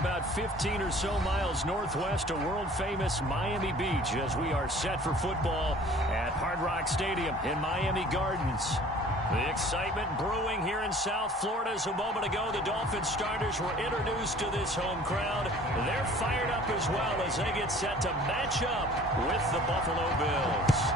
about 15 or so miles northwest of world-famous Miami Beach as we are set for football at Hard Rock Stadium in Miami Gardens. The excitement brewing here in South Florida as a moment ago. The Dolphins starters were introduced to this home crowd. They're fired up as well as they get set to match up with the Buffalo Bills.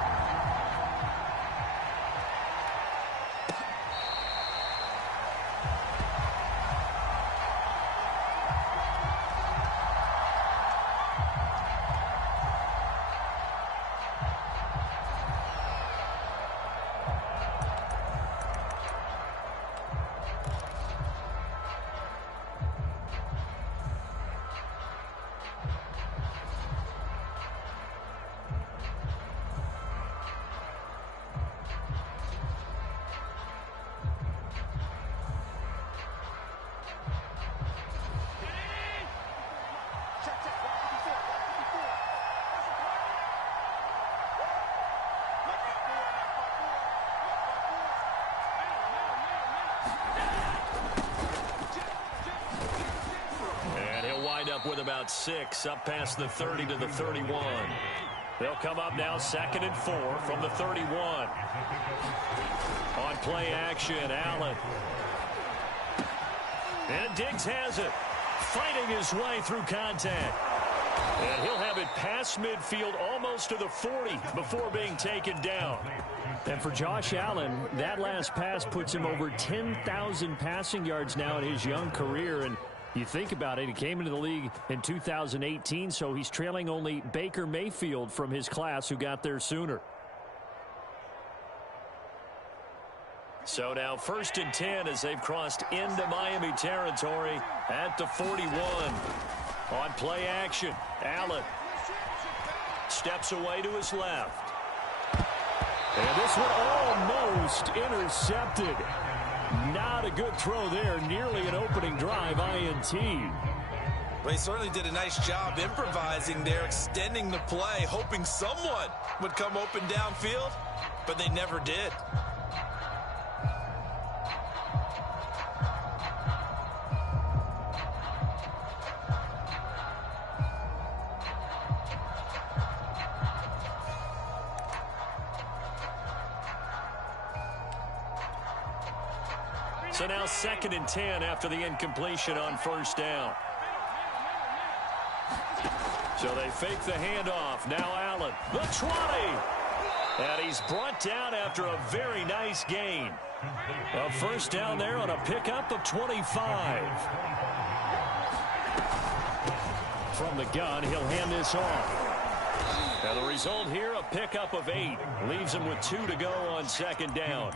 Up with about 6, up past the 30 to the 31. They'll come up now 2nd and 4 from the 31. On play action, Allen. And Diggs has it, fighting his way through contact. And he'll have it past midfield almost to the 40 before being taken down. And for Josh Allen, that last pass puts him over 10,000 passing yards now in his young career. And you think about it, he came into the league in 2018, so he's trailing only Baker Mayfield from his class who got there sooner. So now 1st and 10 as they've crossed into Miami territory at the 41. On play action, Allen steps away to his left. And this one almost intercepted. Not a good throw there. Nearly an opening drive INT. Well, he certainly did a nice job improvising there, extending the play, hoping someone would come open downfield, but they never did. So now 2nd and 10 after the incompletion on 1st down. So they fake the handoff. Now Allen, the 20. And he's brought down after a very nice gain. A 1st down there on a pickup of 25. From the gun, he'll hand this off. Now the result here, a pickup of 8. Leaves him with 2 to go on 2nd down.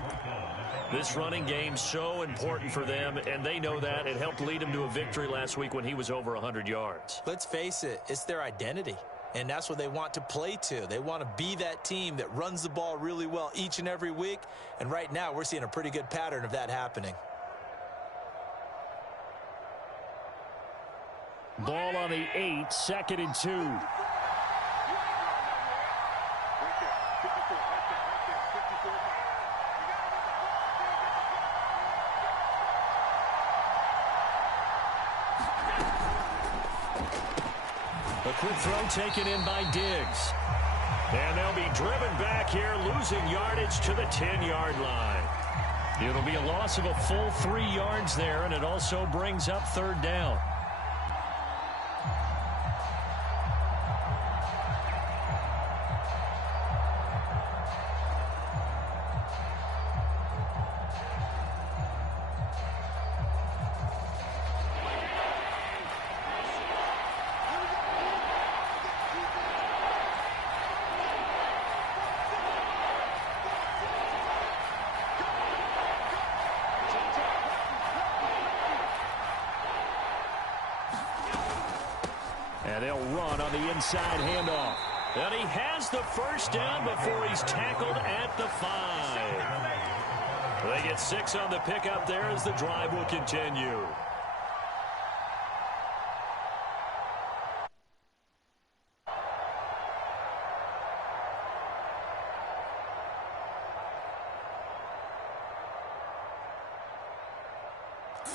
This running game so important for them, and they know that. It helped lead him to a victory last week when he was over 100 yards. Let's face it, it's their identity, and that's what they want to play to. They want to be that team that runs the ball really well each and every week, and right now we're seeing a pretty good pattern of that happening. Ball on the 8, 2nd and 2. Quick throw taken in by Diggs. And they'll be driven back here, losing yardage to the 10-yard line. It'll be a loss of a full 3 yards there, and it also brings up 3rd down. And they'll run on the inside handoff. And he has the 1st down before he's tackled at the 5. They get 6 on the pickup there as the drive will continue.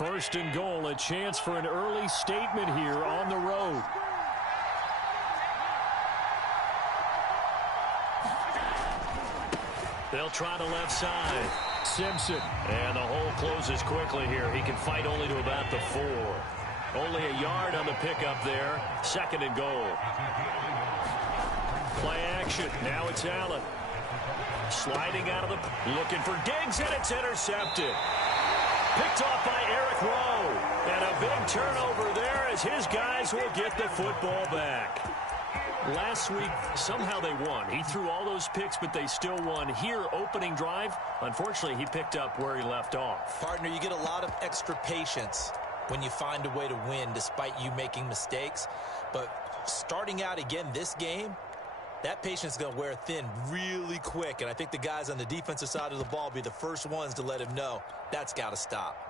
first and goal, a chance for an early statement here on the road. They'll try the left side. Simpson. And the hole closes quickly here. He can fight only to about the 4. Only a yard on the pickup there. Second and goal. Play action. Now it's Allen. Sliding out of the... Looking for Diggs, and it's intercepted. Picked off by Eric Rowe. And a big turnover there as his guys will get the football back. Last week, somehow they won. He threw all those picks, but they still won. Here, opening drive, unfortunately, he picked up where he left off. Partner, you get a lot of extra patience when you find a way to win despite you making mistakes. But starting out again this game, that patience is going to wear thin really quick. And I think the guys on the defensive side of the ball will be the first ones to let him know that's got to stop.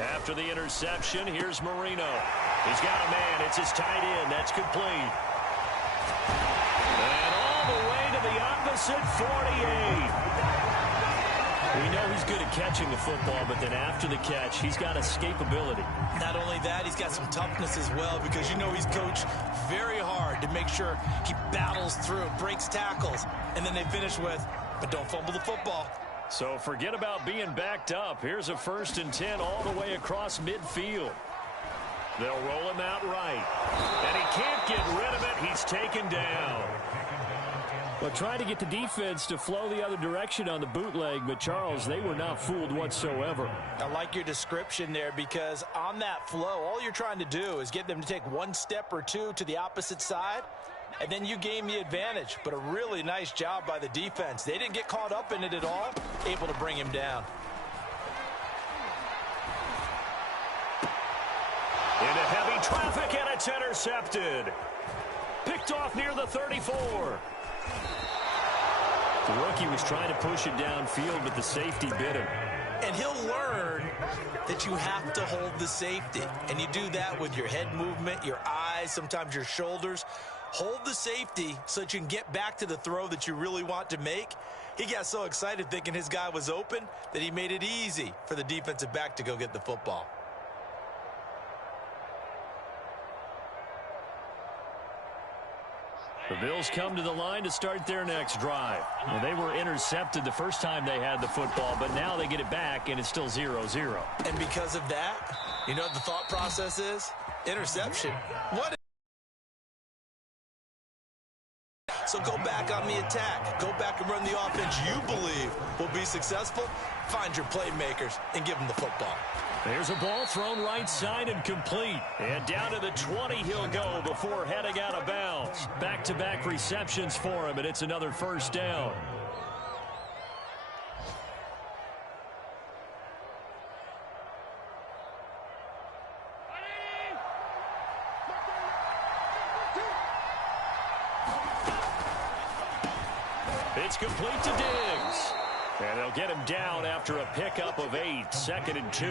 After the interception, here's Marino. He's got a man. It's his tight end. That's complete. And all the way to the opposite 48. We know he's good at catching the football, but then after the catch, he's got escapability. Not only that, he's got some toughness as well, because you know he's coached very hard to make sure he battles through, breaks tackles, and then they finish with, but don't fumble the football. So forget about being backed up. Here's a 1st and 10 all the way across midfield. They'll roll him out right. And he can't get rid of it. He's taken down. Well, trying to get the defense to flow the other direction on the bootleg, but Charles, they were not fooled whatsoever. I like your description there, because on that flow, all you're trying to do is get them to take one step or two to the opposite side, and then you gain the advantage. But a really nice job by the defense. They didn't get caught up in it at all, able to bring him down. Into heavy traffic, and it's intercepted. Picked off near the 34. The rookie was trying to push it downfield, but the safety bit him. And he'll learn that you have to hold the safety. And you do that with your head movement, your eyes, sometimes your shoulders. Hold the safety so that you can get back to the throw that you really want to make. He got so excited thinking his guy was open that he made it easy for the defensive back to go get the football. The Bills come to the line to start their next drive. And they were intercepted the first time they had the football, but now they get it back, and it's still 0-0. And because of that, you know what the thought process is? Interception. What? So go back on the attack. Go back and run the offense you believe will be successful. Find your playmakers and give them the football. There's a ball thrown right side and complete. And down to the 20 he'll go before heading out of bounds. Back-to-back receptions for him, and it's another first down. It's complete to Diggs. And they'll get him down after a pickup of 8, 2nd and 2.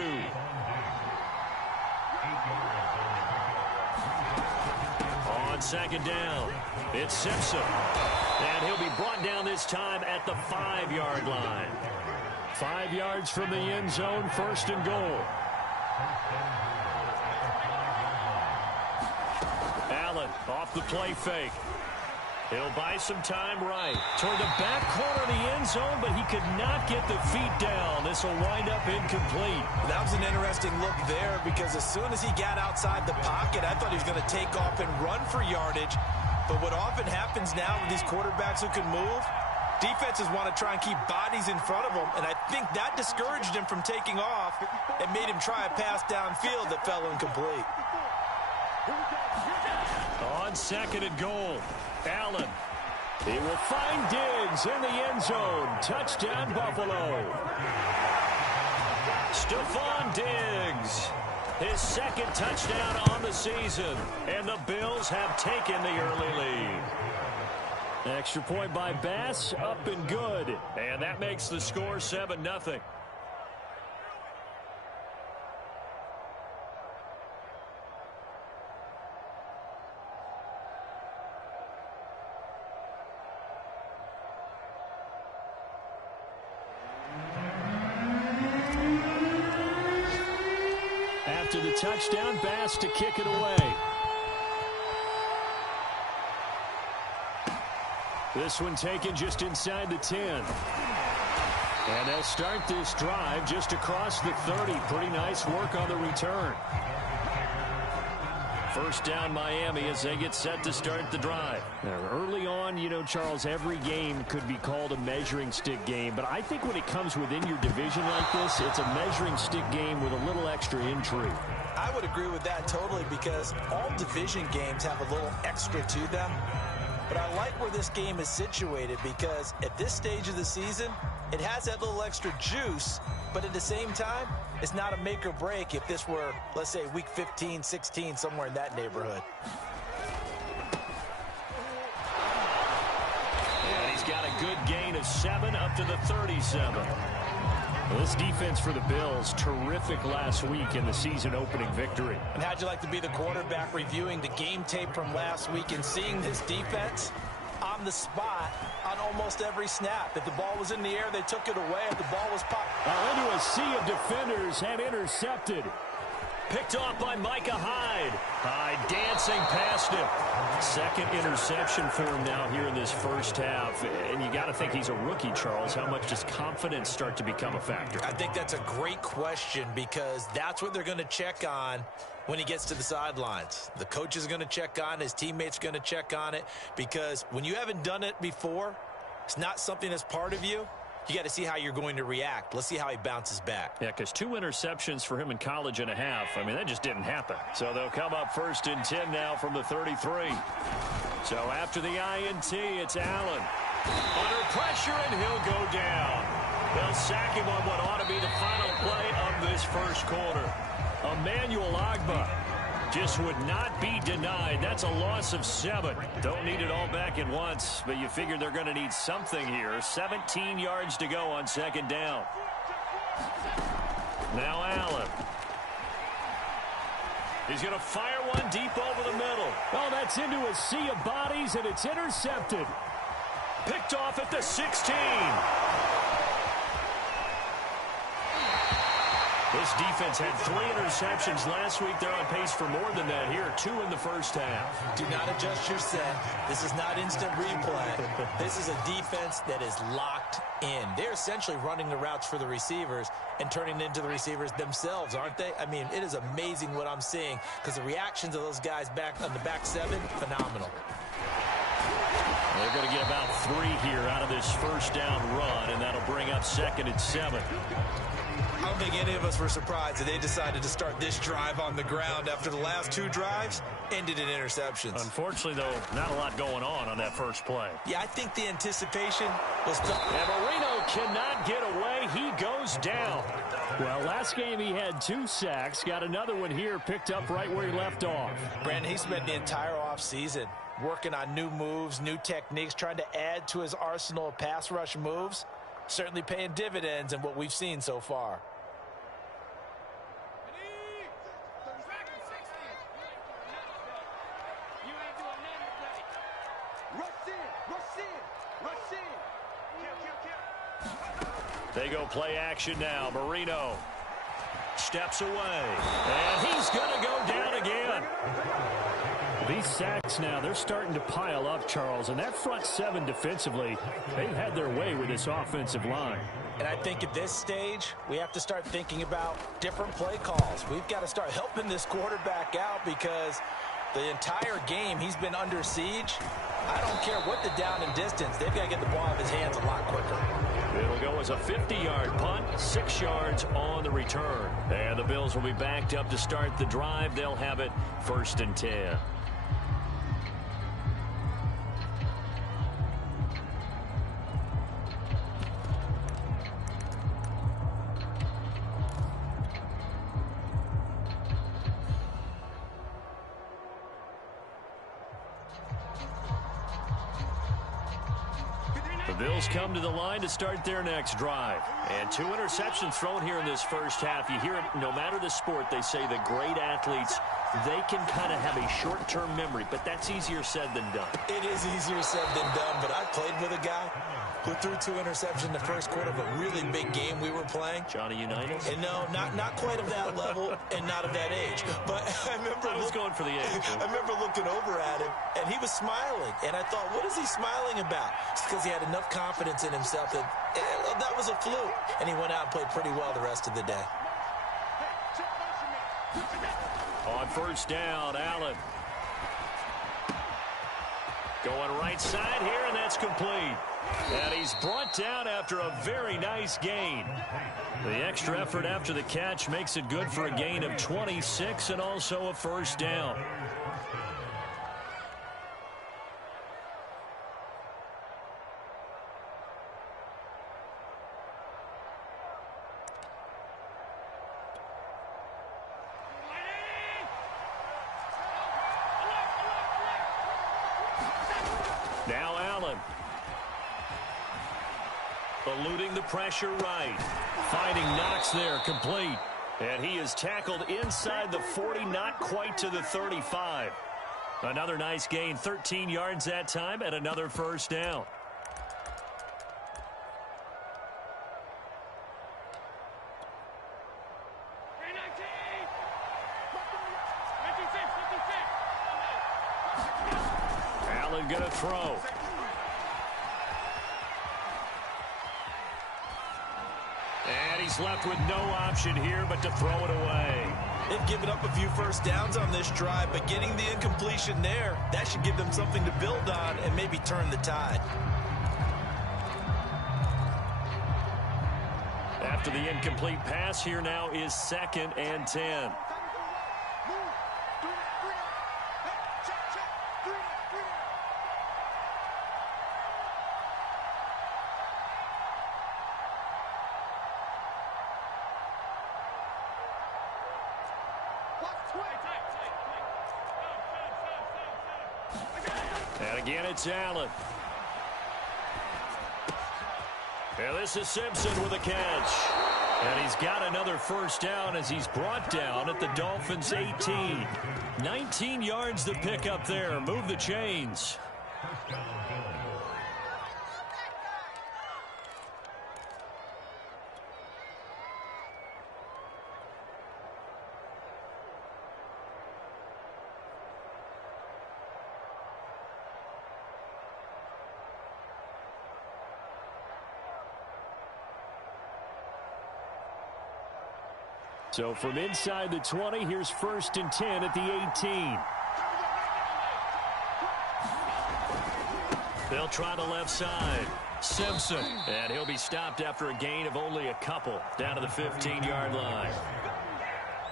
On 2nd down, it's Simpson. And he'll be brought down this time at the 5-yard line. 5 yards from the end zone, 1st and goal. Allen off the play fake. He'll buy some time right toward the back corner of the end zone, but he could not get the feet down. This will wind up incomplete. That was an interesting look there, because as soon as he got outside the pocket, I thought he was going to take off and run for yardage. But what often happens now with these quarterbacks who can move, defenses want to try and keep bodies in front of them, and I think that discouraged him from taking off and made him try a pass downfield that fell incomplete. On 2nd and goal, Allen. He will find Diggs in the end zone. Touchdown, Buffalo. Stephon Diggs, his 2nd touchdown on the season. And the Bills have taken the early lead. Extra point by Bass, up and good. And that makes the score 7-0. touchdown pass to kick it away. This one taken just inside the 10. And they'll start this drive just across the 30. Pretty nice work on the return. First down Miami as they get set to start the drive. Now, early on, you know, Charles, every game could be called a measuring stick game. But I think when it comes within your division like this, it's a measuring stick game with a little extra intrigue. I would agree with that totally because all division games have a little extra to them. But I like where this game is situated because at this stage of the season, it has that little extra juice, but at the same time, it's not a make or break if this were, let's say, week 15, 16, somewhere in that neighborhood. And he's got a good gain of 7 up to the 37. Well, this defense for the Bills, terrific last week in the season-opening victory. And how'd you like to be the quarterback reviewing the game tape from last week and seeing this defense on the spot on almost every snap? If the ball was in the air, they took it away. If the ball was popped. Into a sea of defenders and intercepted. Picked off by Micah Hyde. Hyde dancing past him. Second interception for him now here in this first half. And you got to think he's a rookie, Charles. How much does confidence start to become a factor? I think that's a great question because that's what they're going to check on when he gets to the sidelines. The coach is going to check on, his teammates are going to check on it because when you haven't done it before, it's not something that's part of you. You got to see how you're going to react. Let's see how he bounces back. Yeah, because 2 interceptions for him in college and a half. I mean, that just didn't happen. So they'll come up 1st and 10 now from the 33. So after the INT, it's Allen. Under pressure, and he'll go down. They'll sack him on what ought to be the final play of this first quarter. Emmanuel Ogbah just would not be denied. That's a loss of 7. Don't need it all back at once, but you figure they're going to need something here. 17 yards to go on 2nd down. Now Allen. He's going to fire one deep over the middle. Oh, that's into a sea of bodies, and it's intercepted. Picked off at the 16. This defense had 3 interceptions last week. They're on pace for more than that here. 2 in the first half. Do not adjust your set. This is not instant replay. This is a defense that is locked in. They're essentially running the routes for the receivers and turning it into the receivers themselves, aren't they? I mean, it is amazing what I'm seeing because the reactions of those guys back on the back 7, phenomenal. They're going to get about 3 here out of this first down run, and that'll bring up 2nd and 7. I don't think any of us were surprised that they decided to start this drive on the ground after the last 2 drives ended in interceptions. Unfortunately, though, not a lot going on that first play. Yeah, I think the anticipation was... And Marino cannot get away. He goes down. Well, last game he had 2 sacks. Got another one here picked up right where he left off. Brandon, he spent the entire offseason working on new moves, new techniques, trying to add to his arsenal of pass rush moves. Certainly paying dividends in what we've seen so far. They go play action now. Marino steps away. And he's going to go down again. These sacks now, they're starting to pile up, Charles. And that front 7 defensively, they've had their way with this offensive line. And I think at this stage, we have to start thinking about different play calls. We've got to start helping this quarterback out because the entire game he's been under siege. I don't care what the down and distance. They've got to get the ball out of his hands a lot quicker. It'll go as a 50-yard punt, 6 yards on the return. And the Bills will be backed up to start the drive. They'll have it 1st and 10. Bills come to the line to start their next drive. And 2 interceptions thrown here in this first half. You hear it, no matter the sport, they say the great athletes they can kind of have a short-term memory, but that's easier said than done. It is easier said than done, but I played with a guy who threw 2 interceptions in the first quarter of a really big game we were playing. Johnny Unitas? And no, not quite of that level and not of that age. But I was going for the age. I remember looking over at him, and he was smiling. And I thought, what is he smiling about? It's because he had enough confidence in himself that that was a fluke. And he went out and played pretty well the rest of the day. On first down, Allen. Going right side here, and that's complete. And he's brought down after a very nice gain. The extra effort after the catch makes it good for a gain of 26 and also a first down. Now Allen. Eluding the pressure right. Finding Knox there, complete. And he is tackled inside the 40, not quite to the 35. Another nice gain, 13 yards that time, and another first down. Allen gonna throw. And he's left with no option here but to throw it away. They've given up a few first downs on this drive, but getting the incompletion there, that should give them something to build on and maybe turn the tide. After the incomplete pass, here now is 2nd and 10. And again, it's Allen. And this is Simpson with a catch. And he's got another first down as he's brought down at the Dolphins' 18. 19 yards to pick up there. Move the chains. So from inside the 20, here's 1st and 10 at the 18. They'll try the left side. Simpson. And he'll be stopped after a gain of only a couple down to the 15-yard line.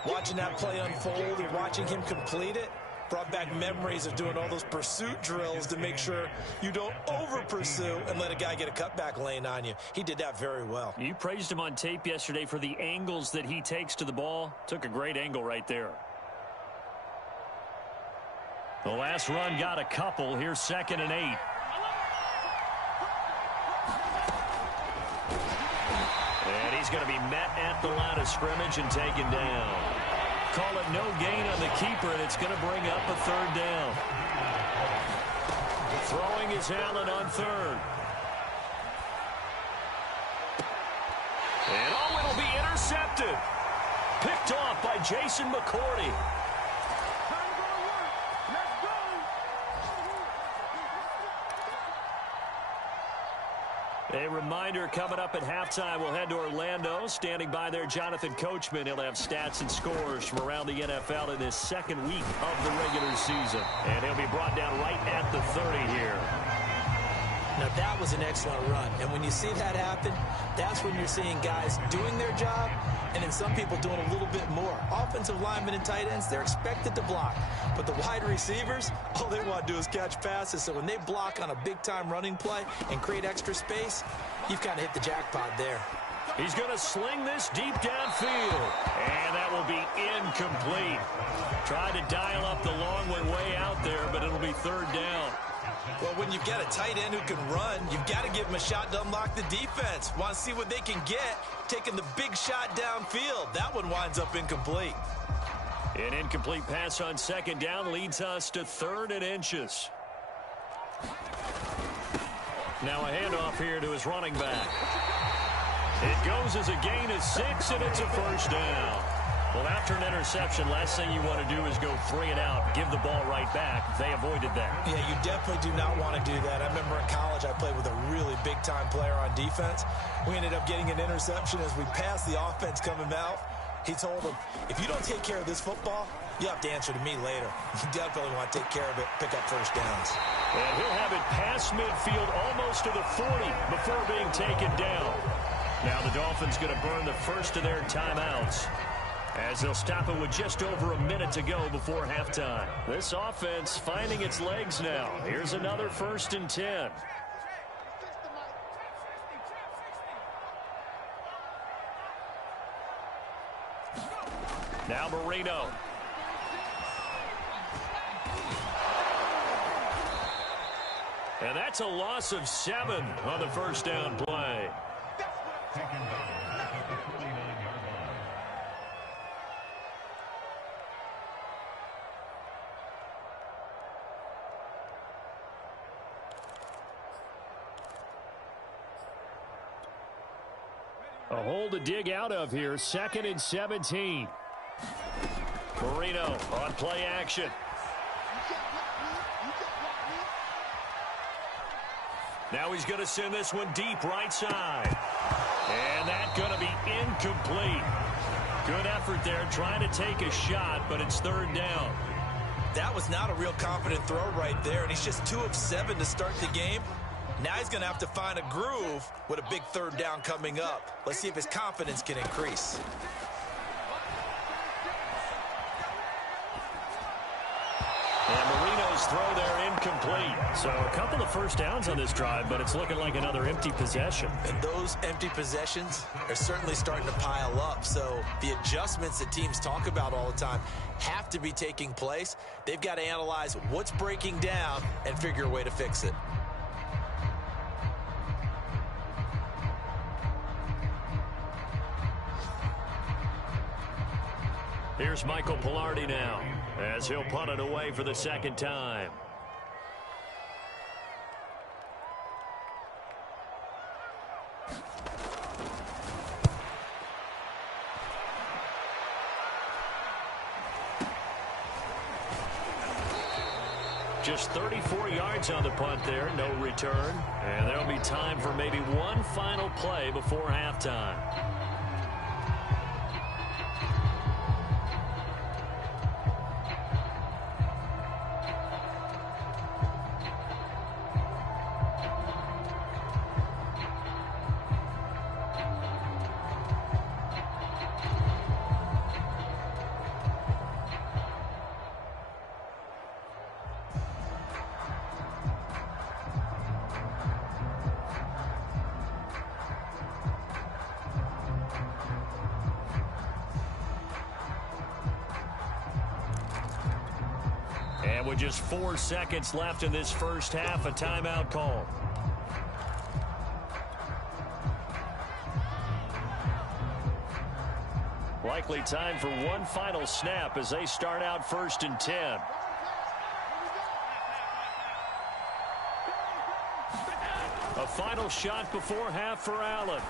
Watching that play unfold and watching him complete it brought back memories of doing all those pursuit drills to make sure you don't over-pursue and let a guy get a cutback lane on you. He did that very well. You praised him on tape yesterday for the angles that he takes to the ball. Took a great angle right there. The last run got a couple. Here's 2nd and 8. And he's going to be met at the line of scrimmage and taken down. Call it no gain on the keeper, and it's going to bring up a 3rd down. Throwing is Allen on 3rd. And oh, it'll be intercepted. Picked off by Jason McCourty. A reminder, coming up at halftime, we'll head to Orlando. Standing by there, Jonathan Coachman. He'll have stats and scores from around the NFL in his 2nd week of the regular season. And he'll be brought down right at the 30 here. Now, that was an excellent run. And when you see that happen, that's when you're seeing guys doing their job and then some people doing a little bit more. Offensive linemen and tight ends, they're expected to block. But the wide receivers, all they want to do is catch passes. So when they block on a big-time running play and create extra space, you've kind of hit the jackpot there. He's going to sling this deep downfield. And that will be incomplete. Tried to dial up the long one way out there, but it'll be 3rd down. Well, when you've got a tight end who can run, you've got to give him a shot to unlock the defense. Want to see what they can get, taking the big shot downfield. That one winds up incomplete. An incomplete pass on second down leads us to 3rd and inches. Now a handoff here to his running back. It goes as a gain of 6, and it's a first down. Well, after an interception, last thing you want to do is go 3 and out, give the ball right back. They avoided that. Yeah, you definitely do not want to do that. I remember in college I played with a really big-time player on defense. We ended up getting an interception as we passed the offense coming out. He told him, if you don't take care of this football, you have to answer to me later. You definitely want to take care of it, pick up first downs. And he'll have it past midfield almost to the 40 before being taken down. Now the Dolphins going to burn the first of their timeouts, as they'll stop it with just over a minute to go before halftime. This offense finding its legs now. Here's another 1st and 10. Now Marino. And that's a loss of 7 on the first down play. A hole to dig out of here. 2nd and 17. Marino on play action. Now he's going to send this one deep right side. And that's going to be incomplete. Good effort there trying to take a shot, but it's 3rd down. That was not a real confident throw right there, and he's just 2 of 7 to start the game. Now he's going to have to find a groove with a big 3rd down coming up. Let's see if his confidence can increase. And Marino's throw there incomplete. So a couple of first downs on this drive, but it's looking like another empty possession. And those empty possessions are certainly starting to pile up. So the adjustments that teams talk about all the time have to be taking place. They've got to analyze what's breaking down and figure a way to fix it. Here's Michael Pilardi now, as he'll punt it away for the 2nd time. Just 34 yards on the punt there, no return. And there'll be time for maybe one final play before halftime. And with just 4 seconds left in this first half, a timeout call. Likely time for one final snap as they start out 1st and 10. A final shot before half for Allen.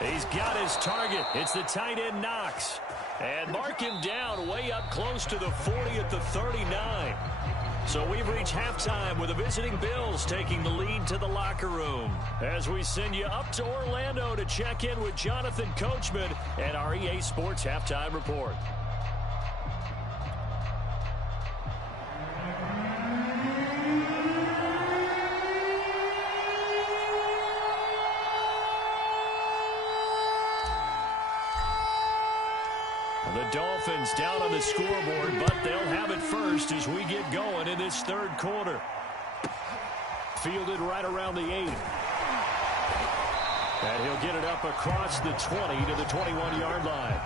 He's got his target. It's the tight end Knox. And mark him down way up close to the 40 at the 39. So we've reached halftime with the visiting Bills taking the lead to the locker room. As we send you up to Orlando to check in with Jonathan Coachman and our EA Sports Halftime Report. The Dolphins down on the scoreboard, but they'll have it first as we get going in this 3rd quarter. Fielded right around the 8. And he'll get it up across the 20 to the 21-yard line.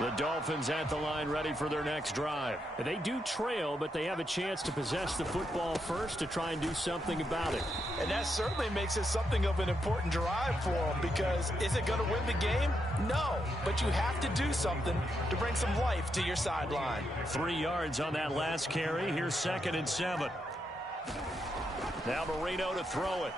The Dolphins at the line ready for their next drive. They do trail, but they have a chance to possess the football first to try and do something about it. And that certainly makes it something of an important drive for them, because is it going to win the game? No, but you have to do something to bring some life to your sideline. 3 yards on that last carry. Here's 2nd and 7. Now Marino to throw it.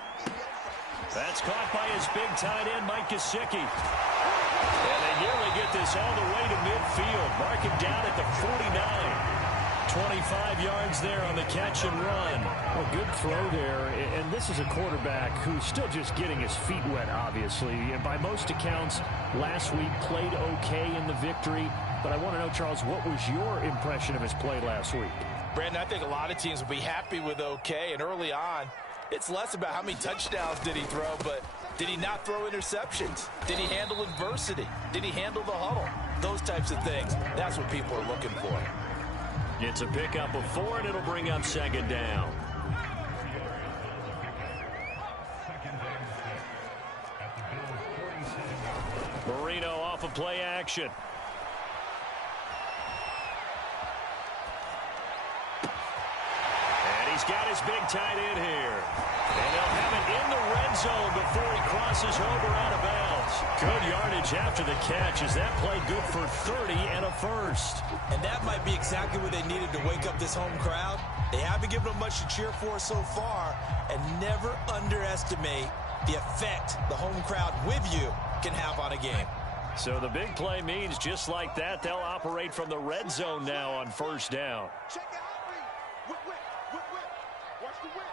That's caught by his big tight end, Mike Gesicki. And they nearly get this all the way to midfield. Mark him down at the 49. 25 yards there on the catch and run. Well, good throw there. And this is a quarterback who's still just getting his feet wet, obviously. And by most accounts, last week played okay in the victory. But I want to know, Charles, what was your impression of his play last week? Brandon, I think a lot of teams will be happy with okay. And early on, it's less about how many touchdowns did he throw, but did he not throw interceptions? Did he handle adversity? Did he handle the huddle? Those types of things. That's what people are looking for. It's a pickup of 4, and it'll bring up 2nd down. Marino off of play action. And he's got his big tight end here. And they'll have it in the red zone before he crosses over out of bounds. Good yardage after the catch. Is that play good for 30 and a first? And that might be exactly what they needed to wake up this home crowd. They haven't given them much to cheer for so far. And never underestimate the effect the home crowd with you can have on a game. So the big play means just like that, they'll operate from the red zone now on 1st down. Check the whip. Watch the whip.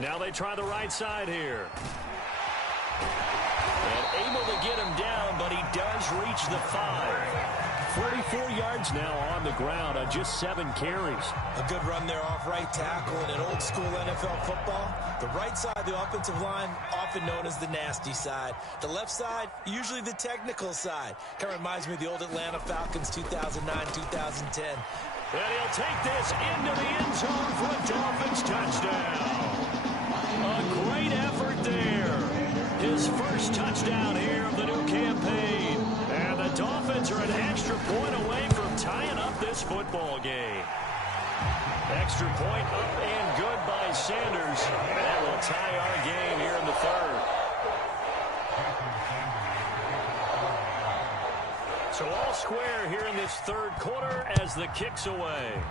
Now they try the right side here. And able to get him down, but he does reach the 5. 44 yards now on the ground on just 7 carries. A good run there off right tackle in an old school NFL football. The right side of the offensive line, often known as the nasty side. The left side, usually the technical side. Kind of reminds me of the old Atlanta Falcons 2009-2010. And he'll take this into the end zone for a Dolphins touchdown. A great effort there. His first touchdown here of the new campaign. And the Dolphins are an extra point away from tying up this football game. Extra point up and good by Sanders. And that will tie our game here in the 3rd. So all square here in this 3rd quarter as the kick's away.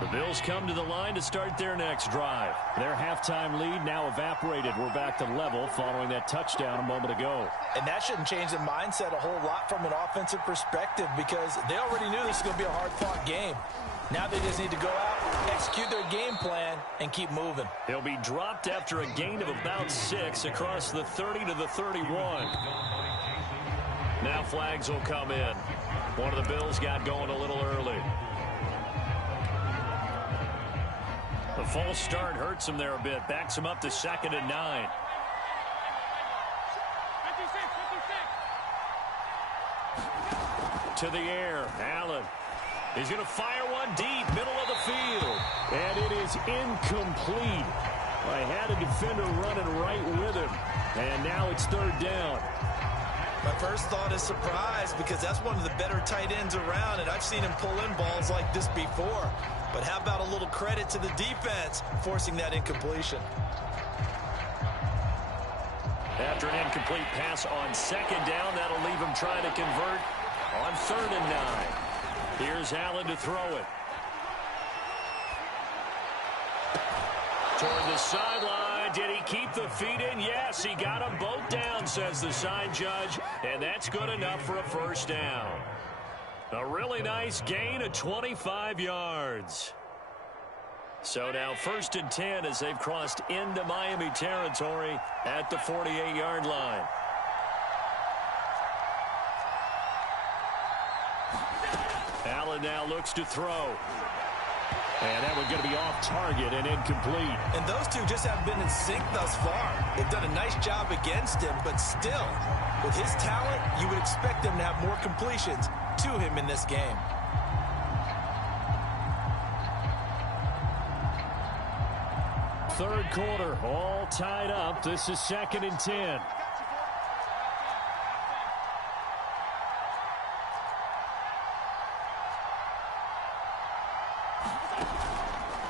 The Bills come to the line to start their next drive. Their halftime lead now evaporated. We're back to level following that touchdown a moment ago. And that shouldn't change the mindset a whole lot from an offensive perspective, because they already knew this was going to be a hard-fought game. Now they just need to go out, execute their game plan, and keep moving. He'll be dropped after a gain of about 6 across the 30 to the 31. Now flags will come in. One of the Bills got going a little early. The false start hurts him there a bit. Backs him up to 2nd and 9. To the air. Allen. He's going to fire one deep, middle of the field. And it is incomplete. I had a defender running right with him. And now it's 3rd down. My first thought is surprise, because that's one of the better tight ends around, and I've seen him pull in balls like this before. But how about a little credit to the defense forcing that incompletion? After an incomplete pass on 2nd down, that'll leave him trying to convert on 3rd and 9. Here's Allen to throw it. Toward the sideline. Did he keep the feet in? Yes, he got them both down, says the sign judge. And that's good enough for a 1st down. A really nice gain of 25 yards. So now 1st and 10 as they've crossed into Miami territory at the 48-yard line. Allen now looks to throw. And that one's going to be off target and incomplete. And those two just haven't been in sync thus far. They've done a nice job against him, but still, with his talent, you would expect them to have more completions to him in this game. Third quarter, all tied up. This is 2nd and 10.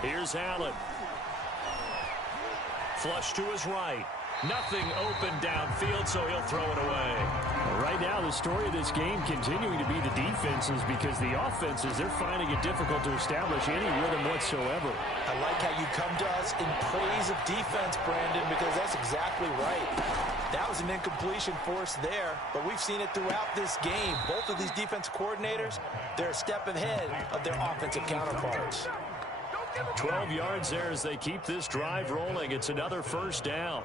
Here's Allen. Flush to his right. Nothing open downfield, so he'll throw it away. Right now, the story of this game continuing to be the defenses, because the offenses, they're finding it difficult to establish any rhythm whatsoever. I like how you come to us in praise of defense, Brandon, because that's exactly right. That was an incompletion forced there, but we've seen it throughout this game. Both of these defense coordinators, they're a step ahead of their offensive counterparts. 12 yards there as they keep this drive rolling. It's another first down.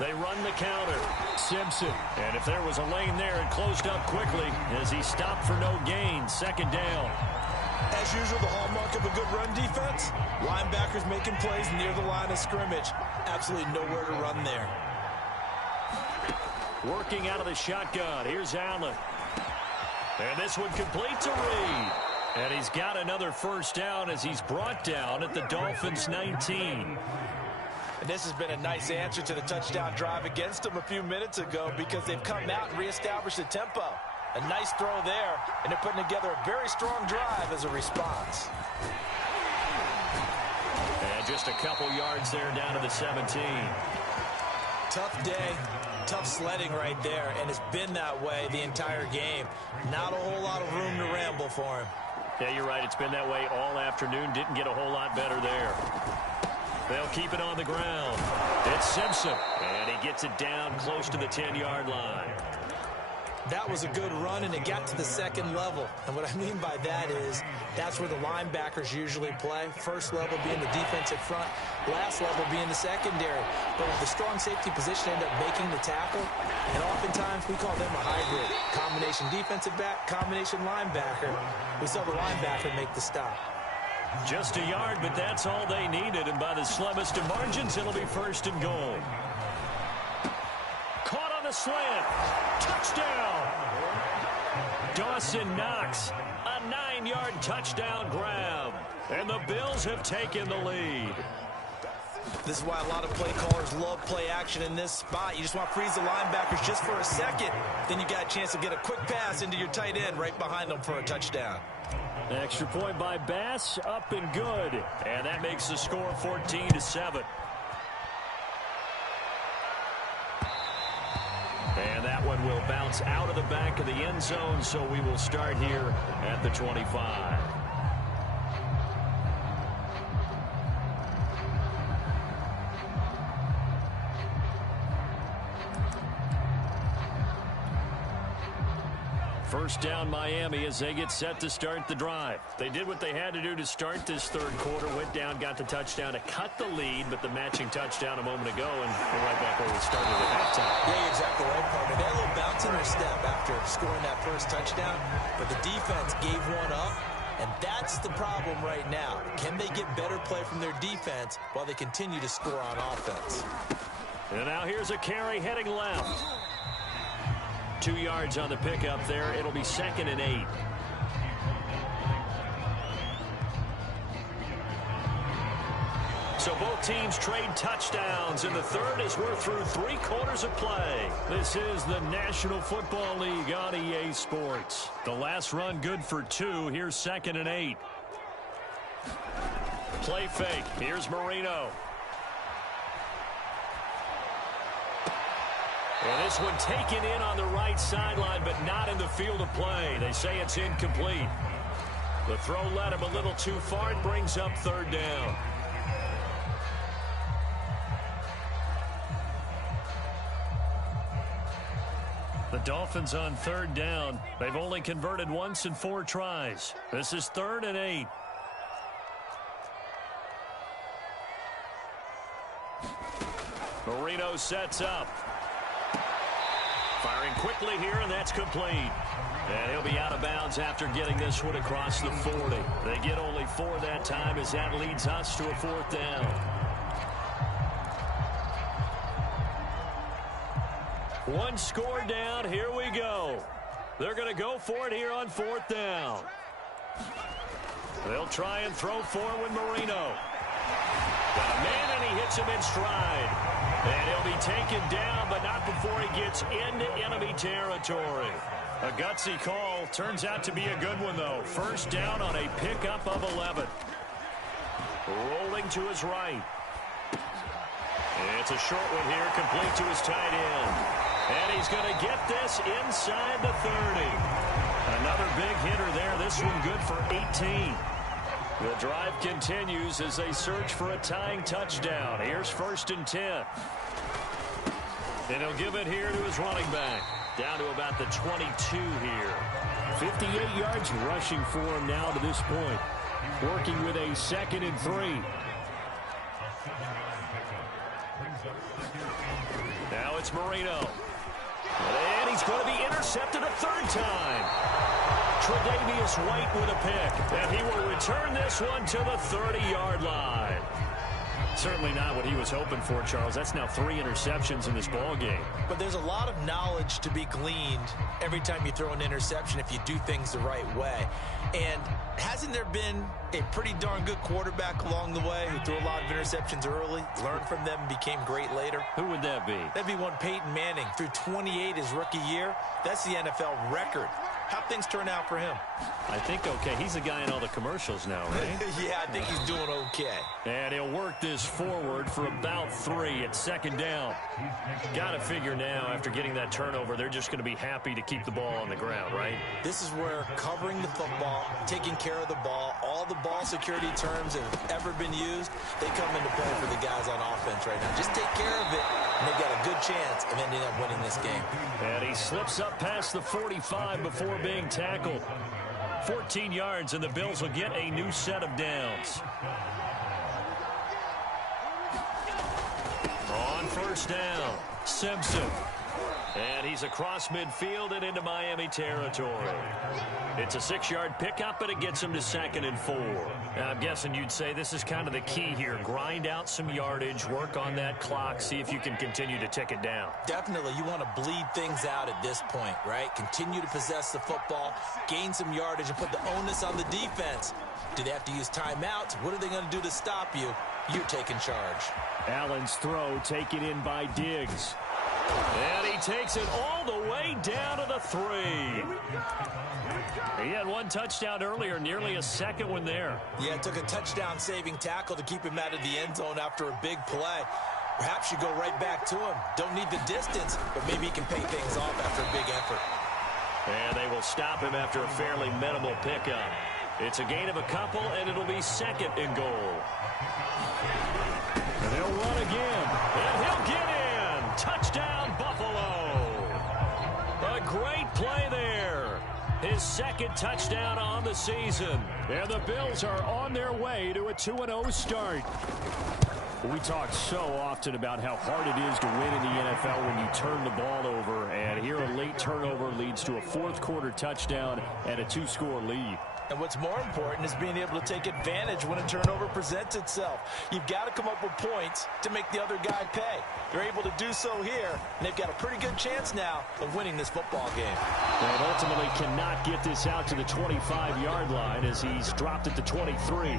They run the counter. Simpson. And if there was a lane there, it closed up quickly as he stopped for no gain. 2nd down. As usual, the hallmark of a good run defense, linebackers making plays near the line of scrimmage. Absolutely nowhere to run there. Working out of the shotgun. Here's Allen. And this one complete to Reed. And he's got another first down as he's brought down at the Dolphins' 19. And this has been a nice answer to the touchdown drive against them a few minutes ago, because they've come out and reestablished the tempo. A nice throw there, and they're putting together a very strong drive as a response. And just a couple yards there down to the 17. Tough day, tough sledding right there, and it's been that way the entire game. Not a whole lot of room to ramble for him. Yeah, you're right. It's been that way all afternoon. Didn't get a whole lot better there. They'll keep it on the ground. It's Simpson, and he gets it down close to the 10-yard line. That was a good run, and it got to the second level. And what I mean by that is that's where the linebackers usually play. First level being the defensive front, last level being the secondary. But if the strong safety position end up making the tackle, and oftentimes we call them a hybrid. Combination defensive back, combination linebacker. We saw the linebacker make the stop. Just a yard, but that's all they needed. And by the slimmest of margins, it'll be 1st and goal. Caught on the slant. Touchdown. Dawson Knox. A 9-yard touchdown grab. And the Bills have taken the lead. This is why a lot of play callers love play action in this spot. You just want to freeze the linebackers just for a second. Then you got a chance to get a quick pass into your tight end right behind them for a touchdown. Extra point by Bass, up and good. And that makes the score 14-7. And that one will bounce out of the back of the end zone, so we will start here at the 25. First down Miami as they get set to start the drive. They did what they had to do to start this third quarter. Went down, got the touchdown to cut the lead, but the matching touchdown a moment ago, and we're right back where we started at halftime. Yeah, you're exactly right, partner. They had a little bounce in their step after scoring that first touchdown, but the defense gave one up, and that's the problem right now. Can they get better play from their defense while they continue to score on offense? And now here's a carry heading left. 2 yards on the pickup there. It'll be 2nd and 8. So both teams trade touchdowns in the third as we're through 3 quarters of play. This is the National Football League on EA Sports. The last run good for 2. Here's 2nd and 8. Play fake. Here's Marino. And this one taken in on the right sideline, but not in the field of play. They say it's incomplete. The throw led him a little too far. It brings up 3rd down. The Dolphins on third down. They've only converted once in 4 tries. This is 3rd and 8. Marino sets up. Firing quickly here, and that's complete. And he'll be out of bounds after getting this one across the 40. They get only 4 that time as that leads us to a 4th down. One score down. Here we go. They're going to go for it here on 4th down. They'll try and throw for it with Marino. Got a man, and he hits him in stride. And he'll be taken down, but not before he gets into enemy territory. A gutsy call. Turns out to be a good one, though. 1st down on a pickup of 11. Rolling to his right. It's a short one here, complete to his tight end. And he's going to get this inside the 30. Another big hitter there. This one good for 18. The drive continues as they search for a tying touchdown. Here's 1st and 10. And he'll give it here to his running back. Down to about the 22 here. 58 yards rushing for him now to this point. Working with a 2nd and 3. Now it's Marino. And he's going to be intercepted a 3rd time. Tre'Davious White with a pick. And he will return this one to the 30-yard line. Certainly not what he was hoping for, Charles. That's now 3 interceptions in this ball game. But there's a lot of knowledge to be gleaned every time you throw an interception if you do things the right way. And hasn't there been a pretty darn good quarterback along the way who threw a lot of interceptions early, learned from them, and became great later? Who would that be? That'd be one Peyton Manning. Threw 28 his rookie year. That's the NFL record. How'd things turn out for him? I think okay. He's the guy in all the commercials now, right? Yeah, I think he's doing okay. And he'll work this forward for about 3 at 2nd down. Got to figure now, after getting that turnover, they're just going to be happy to keep the ball on the ground, right? This is where covering the football, taking care of the ball, all the ball security terms that have ever been used, they come into play for the guys on offense right now. Just take care of it, and they've got a good chance of ending up winning this game. And he slips up past the 45 before being tackled. 14 yards, and the Bills will get a new set of downs. On 1st down, Simpson. And he's across midfield and into Miami territory. It's a 6-yard pickup, but it gets him to 2nd and 4. Now, I'm guessing you'd say this is kind of the key here. Grind out some yardage, work on that clock, see if you can continue to tick it down. Definitely. You want to bleed things out at this point, right? Continue to possess the football, gain some yardage, and put the onus on the defense. Do they have to use timeouts? What are they going to do to stop you? You're taking charge. Allen's throw taken in by Diggs. And he takes it all the way down to the 3. He had 1 touchdown earlier, nearly a 2nd one there. Yeah, it took a touchdown-saving tackle to keep him out of the end zone after a big play. Perhaps you go right back to him. Don't need the distance, but maybe he can pay things off after a big effort. And they will stop him after a fairly minimal pickup. It's a gain of a couple, and it'll be 2nd and goal. And they'll run again. And he'll get in. Touchdown, Buffalo. A great play there. His 2nd touchdown on the season. And the Bills are on their way to a 2-0 start. We talk so often about how hard it is to win in the NFL when you turn the ball over. And here a late turnover leads to a 4th quarter touchdown and a 2-score lead. And what's more important is being able to take advantage when a turnover presents itself. You've got to come up with points to make the other guy pay. They're able to do so here, and they've got a pretty good chance now of winning this football game. And ultimately cannot get this out to the 25-yard line as he's dropped at the 23.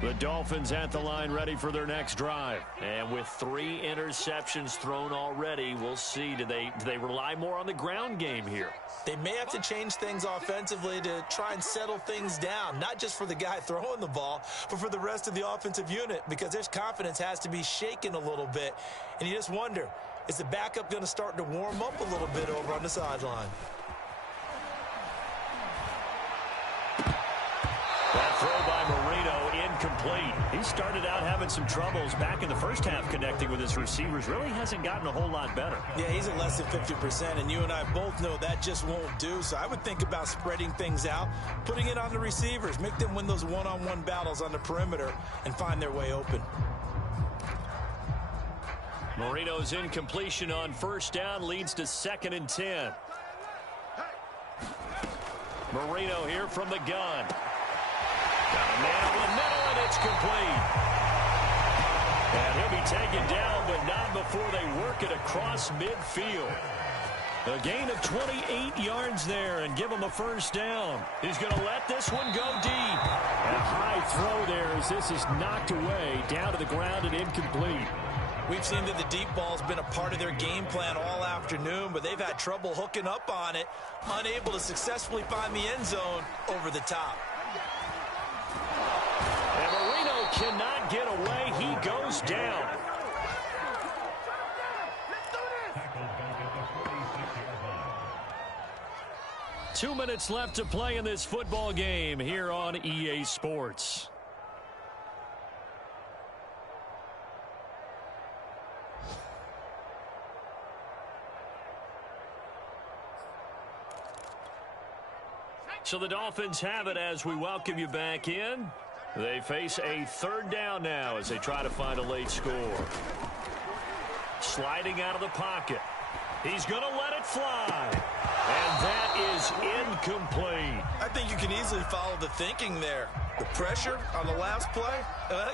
The Dolphins at the line ready for their next drive. And with 3 interceptions thrown already, we'll see. Do they rely more on the ground game here? They may have to change things offensively to try and settle things down, not just for the guy throwing the ball, but for the rest of the offensive unit, because their confidence has to be shaken a little bit. And you just wonder, is the backup going to start to warm up a little bit over on the sideline? throw by Marino, incomplete. He started out having some troubles back in the first half connecting with his receivers. Really hasn't gotten a whole lot better. Yeah, he's at less than 50%, and you and I both know that just won't do. So I would think about spreading things out, putting it on the receivers, make them win those one-on-one battles on the perimeter and find their way open. Marino's incompletion on first down leads to 2nd and 10. Marino here from the gun. Got a man over the middle, and it's complete. And he'll be taken down, but not before they work it across midfield. A gain of 28 yards there and give him a first down. He's going to let this one go deep. A high throw there as this is knocked away, down to the ground and incomplete. We've seen that the deep ball's been a part of their game plan all afternoon, but they've had trouble hooking up on it, unable to successfully find the end zone over the top. And Marino cannot get away. He goes down. Two minutes left to play in this football game here on EA Sports. So the Dolphins have it as we welcome you back in. They face a 3rd down now as they try to find a late score. Sliding out of the pocket. He's going to let it fly. And that is incomplete. I think you can easily follow the thinking there. The pressure on the last play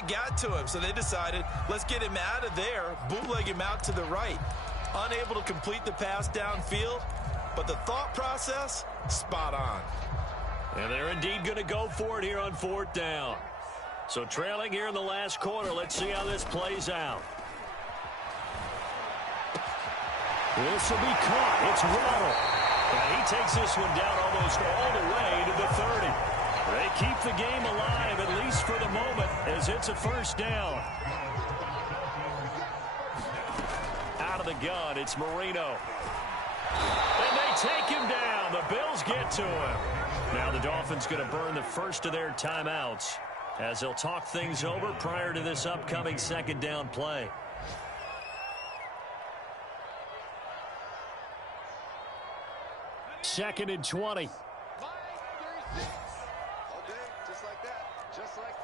got to him, so they decided, let's get him out of there, bootleg him out to the right. Unable to complete the pass downfield, but the thought process, spot on. And they're indeed going to go for it here on 4th down. So trailing here in the last quarter. Let's see how this plays out. This will be caught. It's Waddle. And he takes this one down almost all the way to the 30. They keep the game alive, at least for the moment, as it's a first down. Out of the gun, it's Marino. And they take him down. The Bills get to him. Now the Dolphins going to burn the first of their timeouts as they'll talk things over prior to this upcoming 2nd down play. Second and 20. Okay, just like that. Just like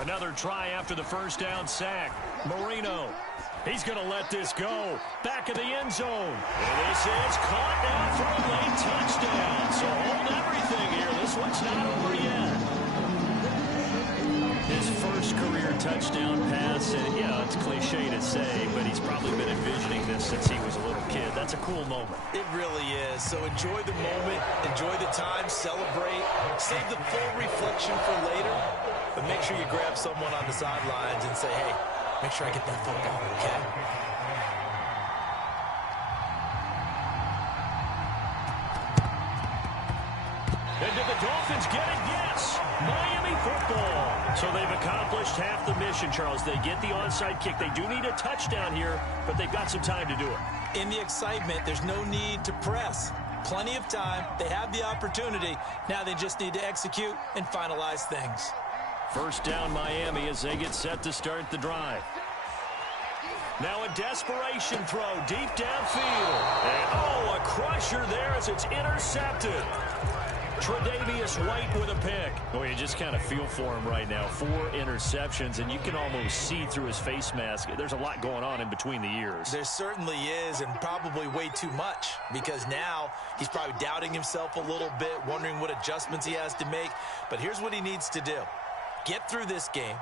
Another try after the first down sack. Marino. He's going to let this go. Back of the end zone. And this is caught now for a late touchdown. So hold everything here. This one's not over yet. His first career touchdown pass. And, yeah, it's cliche to say, but he's probably been envisioning this since he was a little kid. That's a cool moment. It really is. So enjoy the moment. Enjoy the time. Celebrate. Save the full reflection for later. But make sure you grab someone on the sidelines and say, hey, make sure I get that football, okay? And did the Dolphins get it? Yes. Miami football. So they've accomplished half the mission, Charles. They get the onside kick. They do need a touchdown here, but they've got some time to do it. In the excitement, there's no need to press. Plenty of time. They have the opportunity. Now they just need to execute and finalize things. First down Miami as they get set to start the drive. Now a desperation throw deep downfield. And oh, a crusher there as it's intercepted. Tre'Davious White with a pick. Well, you just kind of feel for him right now. 4 interceptions, and you can almost see through his face mask. There's a lot going on in between the ears. There certainly is, and probably way too much, because now he's probably doubting himself a little bit, wondering what adjustments he has to make. But here's what he needs to do. Get through this game,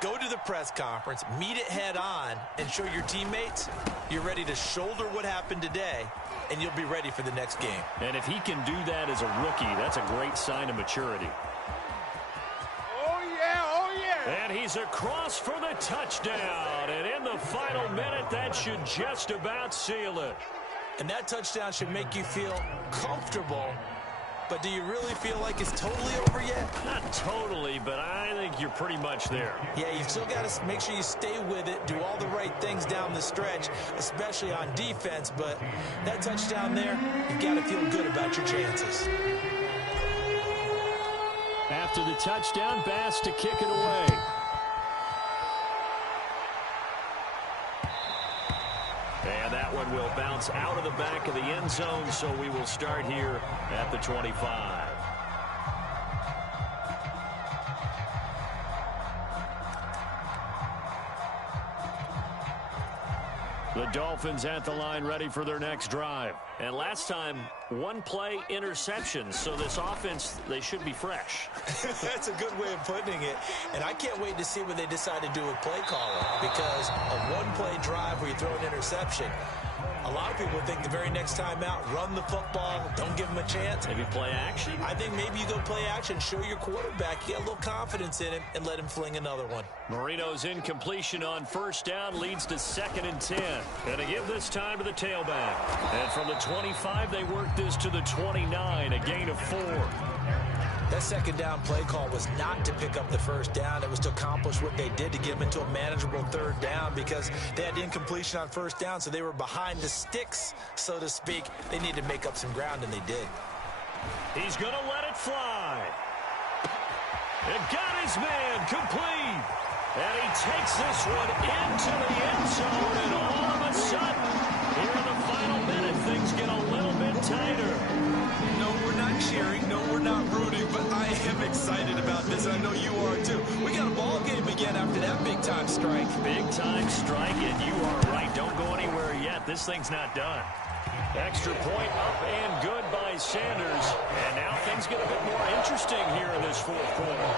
go to the press conference, meet it head on, and show your teammates you're ready to shoulder what happened today, and you'll be ready for the next game. And if he can do that as a rookie, that's a great sign of maturity. Oh, yeah, oh, yeah. And he's across for the touchdown. And in the final minute, that should just about seal it. And that touchdown should make you feel comfortable but do you really feel like it's totally over yet? Not totally, but I think you're pretty much there. Yeah, you still got to make sure you stay with it, do all the right things down the stretch, especially on defense. But that touchdown there, you've got to feel good about your chances. After the touchdown, Bass to kick it away. And that one will bounce out of the back of the end zone, so we will start here at the 25. The Dolphins at the line ready for their next drive. And last time, one play interception. So this offense, they should be fresh. That's a good way of putting it. And I can't wait to see what they decide to do with play calling, because a one-play drive where you throw an interception, a lot of people think the very next time out, run the football, don't give them a chance. Maybe play action? I think maybe you go play action, show your quarterback, get a little confidence in him, and let him fling another one. Marino's incompletion on first down leads to 2nd and 10. And to give this time to the tailback. And from the 25, they work this to the 29, a gain of 4. That second down play call was not to pick up the first down. It was to accomplish what they did, to get them into a manageable third down, because they had incompletion on first down, so they were behind the sticks, so to speak. They needed to make up some ground, and they did. He's going to let it fly. And got his man complete. And he takes this one into the end zone, and all of a sudden, here in the final minute, things get a little bit tighter. No, we're not cheering. No, we're not rooting, but I am excited about this, and I know you are too. We got a ball game again after that big-time strike. Big-time strike, and you are right. Don't go anywhere yet. This thing's not done. Extra point up and good by Sanders. And now things get a bit more interesting here in this fourth quarter.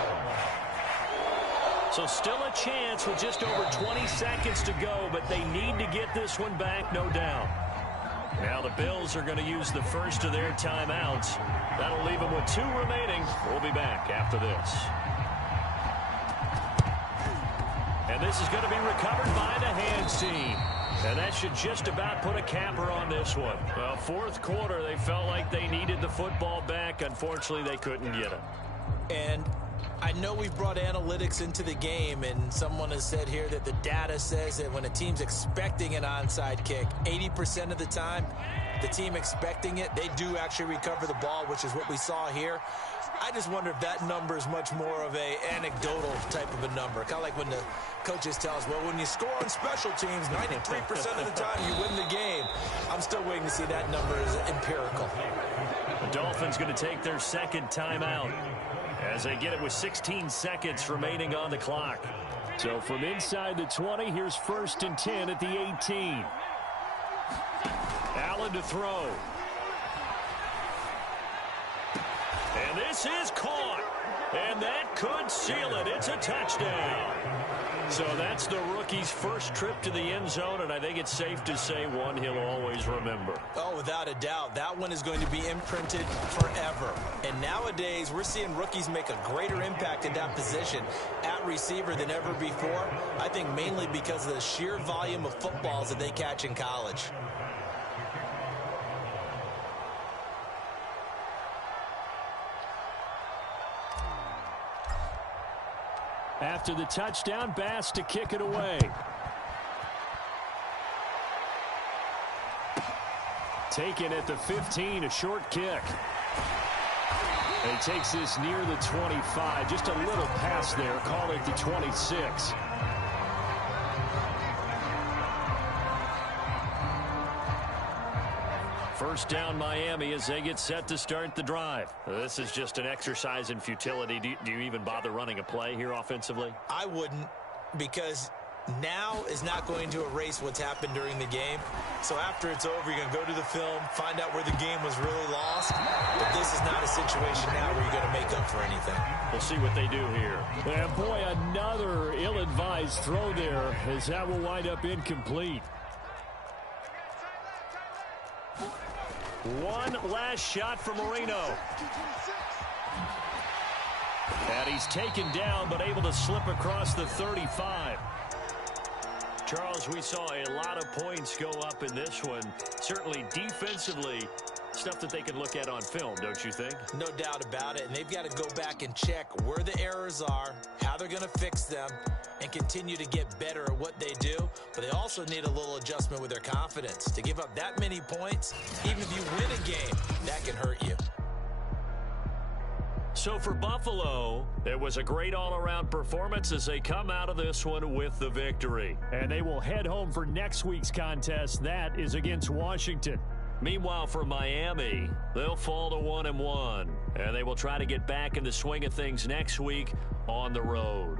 So still a chance with just over 20 seconds to go, but they need to get this one back, no doubt. Now the Bills are going to use the first of their timeouts. That'll leave them with 2 remaining. We'll be back after this. And this is going to be recovered by the hands team. And that should just about put a capper on this one. Well, fourth quarter, they felt like they needed the football back. Unfortunately, they couldn't get it. And I know we've brought analytics into the game, and someone has said here that the data says that when a team's expecting an onside kick, 80% of the time, the team expecting it, they do actually recover the ball, which is what we saw here. I just wonder if that number is much more of a anecdotal type of a number. Kind of like when the coaches tell us, well, when you score on special teams, 93% of the time you win the game. I'm still waiting to see that number as empirical. The Dolphins going to take their second timeout as they get it with 16 seconds remaining on the clock. So from inside the 20, here's 1st and 10 at the 18. Allen to throw. And this is caught. And that could seal it. It's a touchdown. So that's the rookie's first trip to the end zone, and I think it's safe to say one he'll always remember. Oh, without a doubt. That one is going to be imprinted forever. And nowadays, we're seeing rookies make a greater impact at that position at receiver than ever before. I think mainly because of the sheer volume of footballs that they catch in college. After the touchdown, Bass to kick it away. Taken at the 15, a short kick. And he takes this near the 25. Just a little pass there. Call it the 26. First down Miami as they get set to start the drive. This is just an exercise in futility. Do you even bother running a play here offensively? I wouldn't, because now is not going to erase what's happened during the game. So after it's over, you're going to go to the film, find out where the game was really lost. But this is not a situation now where you're going to make up for anything. We'll see what they do here. And boy, another ill-advised throw there, as that will wind up incomplete. One last shot for Marino. And he's taken down, but able to slip across the 35. Charles, we saw a lot of points go up in this one. Certainly defensively, stuff that they can look at on film, don't you think? No doubt about it, and they've got to go back and check where the errors are, how they're going to fix them, and continue to get better at what they do. But they also need a little adjustment with their confidence. To give up that many points, even if you win a game, that can hurt you. So for Buffalo, it was a great all-around performance as they come out of this one with the victory. And they will head home for next week's contest. That is against Washington. Meanwhile, for Miami, they'll fall to 1-1, and they will try to get back in the swing of things next week on the road.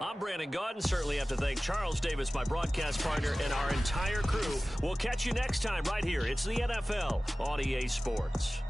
I'm Brandon Gaudin. Certainly have to thank Charles Davis, my broadcast partner, and our entire crew. We'll catch you next time right here. It's the NFL on EA Sports.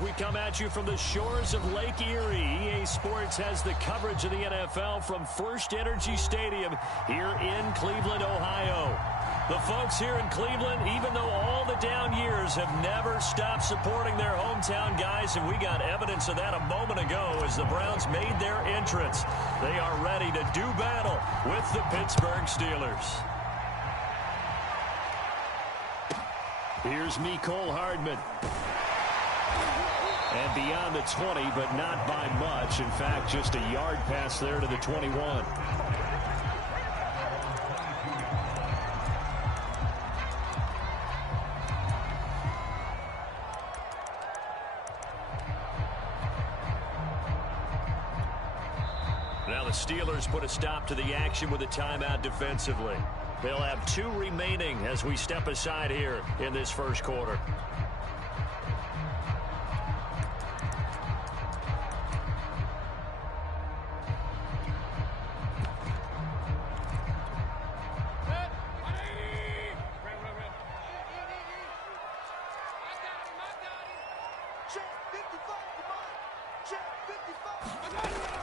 We come at you from the shores of Lake Erie. EA Sports has the coverage of the NFL from First Energy Stadium here in Cleveland, Ohio. The folks here in Cleveland, even though all the down years, have never stopped supporting their hometown guys, and we got evidence of that a moment ago as the Browns made their entrance. They are ready to do battle with the Pittsburgh Steelers. Here's Mecole Hardman. And beyond the 20, but not by much. In fact, just a yard pass there to the 21. Now the Steelers put a stop to the action with a timeout defensively. They'll have 2 remaining as we step aside here in this first quarter.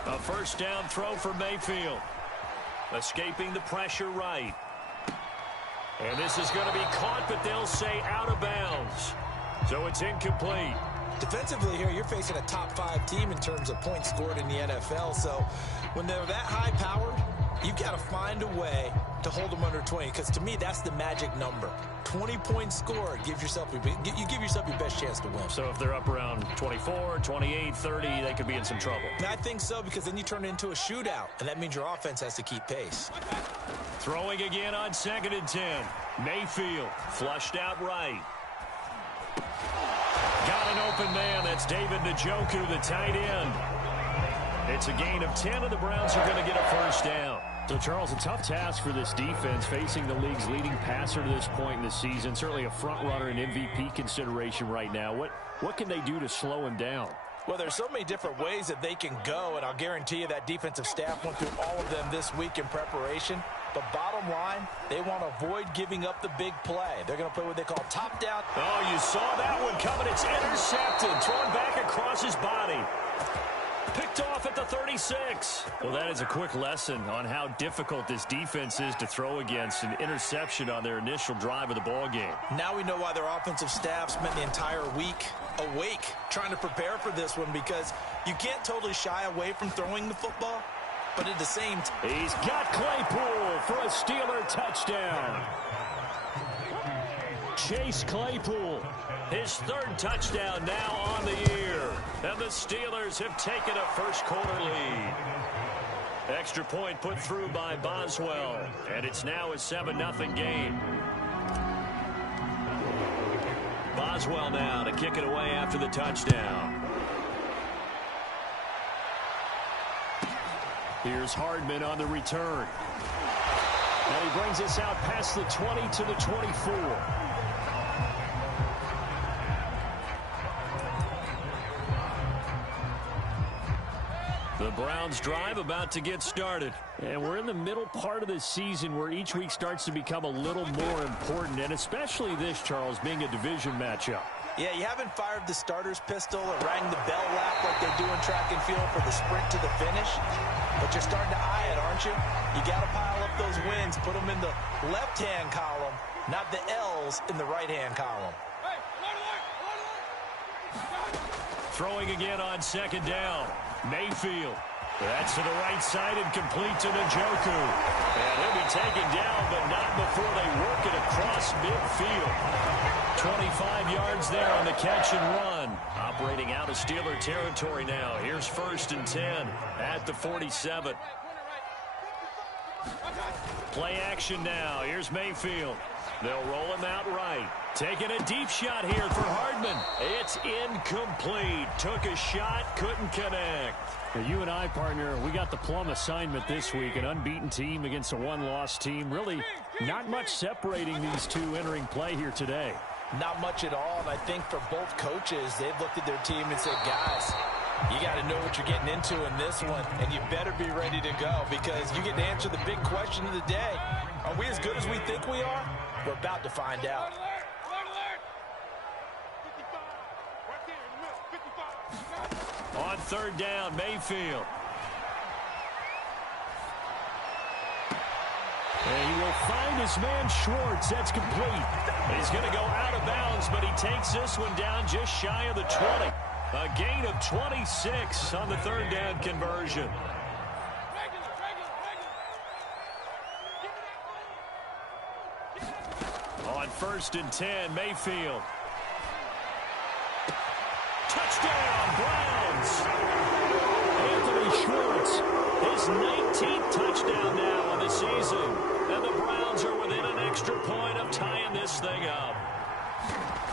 A first down throw for Mayfield. Escaping the pressure right. And this is going to be caught, but they'll say out of bounds. So it's incomplete. Defensively here, you're facing a top 5 team in terms of points scored in the NFL. So when they're that high powered, you've got to find a way to hold them under 20. Because to me, that's the magic number. 20 points scored gives yourself you give yourself your best chance to win. So if they're up around 24, 28, 30, they could be in some trouble. And I think so, because then you turn it into a shootout, and that means your offense has to keep pace. Throwing again on 2nd and 10. Mayfield flushed out right. Got an open man. That's David Njoku, the tight end. It's a gain of 10, and the Browns are going to get a first down. So, Charles, a tough task for this defense facing the league's leading passer to this point in the season. Certainly a front-runner in MVP consideration right now. What can they do to slow him down? Well, there's so many different ways that they can go, and I'll guarantee you that defensive staff went through all of them this week in preparation. But bottom line, they want to avoid giving up the big play. They're going to play what they call top down. Oh, you saw that one coming. It's intercepted. Thrown back across his body. Picked off at the 36. Well, that is a quick lesson on how difficult this defense is to throw against. An interception on their initial drive of the ball game. Now we know why their offensive staff spent the entire week awake trying to prepare for this one, because you can't totally shy away from throwing the football, but at the same time, he's got Claypool for a Steeler touchdown. Chase Claypool, his 3rd touchdown now on the year. And the Steelers have taken a first quarter lead. Extra point put through by Boswell. And it's now a 7-0 game. Boswell now to kick it away after the touchdown. Here's Hardman on the return. And he brings us out past the 20 to the 24. The Browns drive about to get started. And we're in the middle part of the season where each week starts to become a little more important, and especially this, Charles, being a division matchup. Yeah, you haven't fired the starter's pistol or rang the bell lap like they do in track and field for the sprint to the finish, but you're starting to eye it, aren't you? You got to pile up those wins, put them in the left-hand column, not the L's in the right-hand column. Throwing again on 2nd down. Mayfield. That's to the right side and complete to Njoku. And he'll be taken down, but not before they work it across midfield. 25 yards there on the catch and run. Operating out of Steeler territory now. Here's 1st and 10 at the 47. Play action now. Here's Mayfield. They'll roll him out right. Taking a deep shot here for Hardman. It's incomplete. Took a shot, couldn't connect. Now, you and I, partner, we got the plum assignment this week. An unbeaten team against a one-loss team. Really not much separating these two entering play here today. Not much at all, and I think for both coaches, they've looked at their team and said, guys, you got to know what you're getting into in this one, and you better be ready to go, because you get to answer the big question of the day. Are we as good as we think we are? We're about to find out. 55, right there in the middle, 55. On third down, Mayfield. And he will find his man Schwartz. That's complete. He's going to go out of bounds, but he takes this one down just shy of the 20. A gain of 26 on the third down conversion. On first and 10, Mayfield. Touchdown, Browns. Anthony Schwartz, his 19th touchdown now on the season. And the Browns are within an extra point of tying this thing up.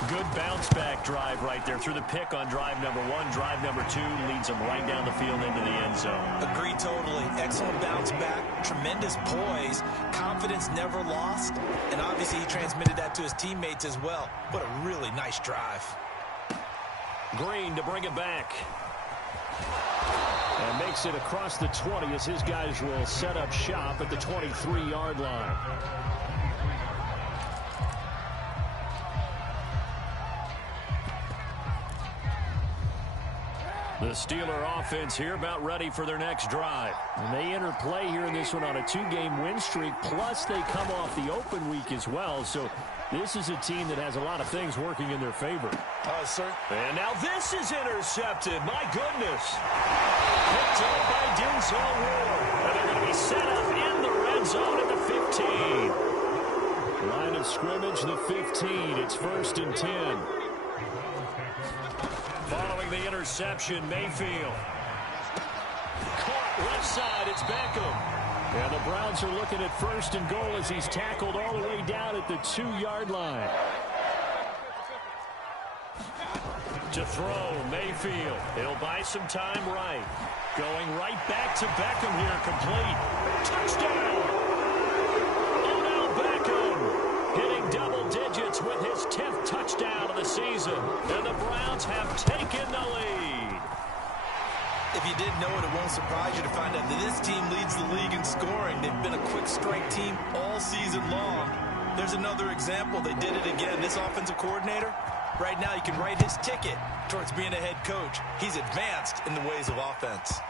Good bounce-back drive right there through the pick on drive number 1. Drive number 2 leads them right down the field into the end zone. Agree totally. Excellent bounce-back, tremendous poise, confidence never lost, and obviously he transmitted that to his teammates as well. What a really nice drive. Green to bring it back. And makes it across the 20 as his guys will set up shop at the 23-yard line. The Steeler offense here about ready for their next drive. And they enter play here in this one on a 2-game win streak, plus they come off the open week as well. So this is a team that has a lot of things working in their favor. And now this is intercepted. My goodness. Picked up by Denzel Ward. And they're going to be set up in the red zone at the 15. Line of scrimmage, the 15. It's first and 10. Following the interception, Mayfield. Caught left side, it's Beckham. And the Browns are looking at first and goal as he's tackled all the way down at the 2-yard line. To throw, Mayfield. He'll buy some time right. Going right back to Beckham here, complete. Touchdown! Odell Beckham hitting double digits with his 10th touchdown of the season. And the Browns have taken the lead. If you didn't know it, it won't surprise you to find out that this team leads the league in scoring. They've been a quick strike team all season long. There's another example. They did it again. This offensive coordinator, right now, you can write his ticket towards being a head coach. He's advanced in the ways of offense.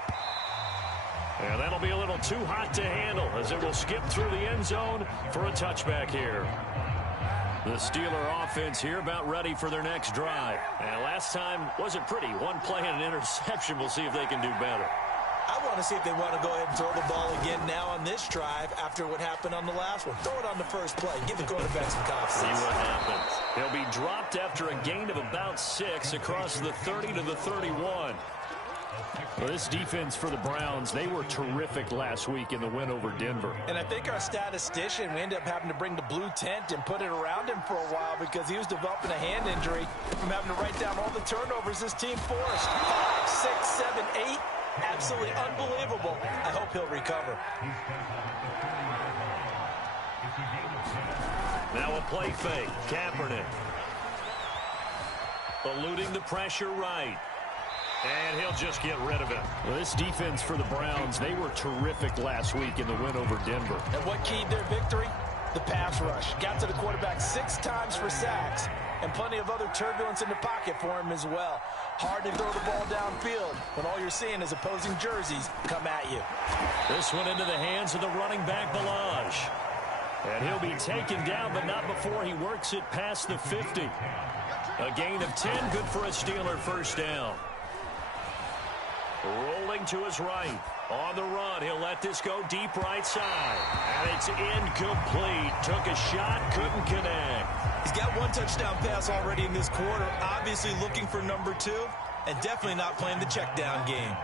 And that'll be a little too hot to handle as it will skip through the end zone for a touchback here. The Steeler offense here about ready for their next drive. And last time wasn't pretty. One play and an interception. We'll see if they can do better. I want to see if they want to go ahead and throw the ball again now on this drive after what happened on the last one. Throw it on the first play. Give the quarterback some confidence. See what happens. He'll be dropped after a gain of about 6 across the 30 to the 31. Well, this defense for the Browns, they were terrific last week in the win over Denver. And I think our statistician, we ended up having to bring the blue tent and put it around him for a while because he was developing a hand injury from having to write down all the turnovers this team forced. 5, 6, 7, 8. Absolutely unbelievable. I hope he'll recover. Now a play fake. Kaepernick. Eluding the pressure right. And he'll just get rid of it. Well, this defense for the Browns, they were terrific last week in the win over Denver. And what keyed their victory? The pass rush. Got to the quarterback 6 times for sacks. And plenty of other turbulence in the pocket for him as well. Hard to throw the ball downfield when all you're seeing is opposing jerseys come at you. This one into the hands of the running back, Balaj. And he'll be taken down, but not before he works it past the 50. A gain of 10, good for a Steeler first down. Rolling to his right. On the run, he'll let this go deep right side. And it's incomplete. Took a shot, couldn't connect. He's got 1 touchdown pass already in this quarter. Obviously looking for number 2. And definitely not playing the check down game.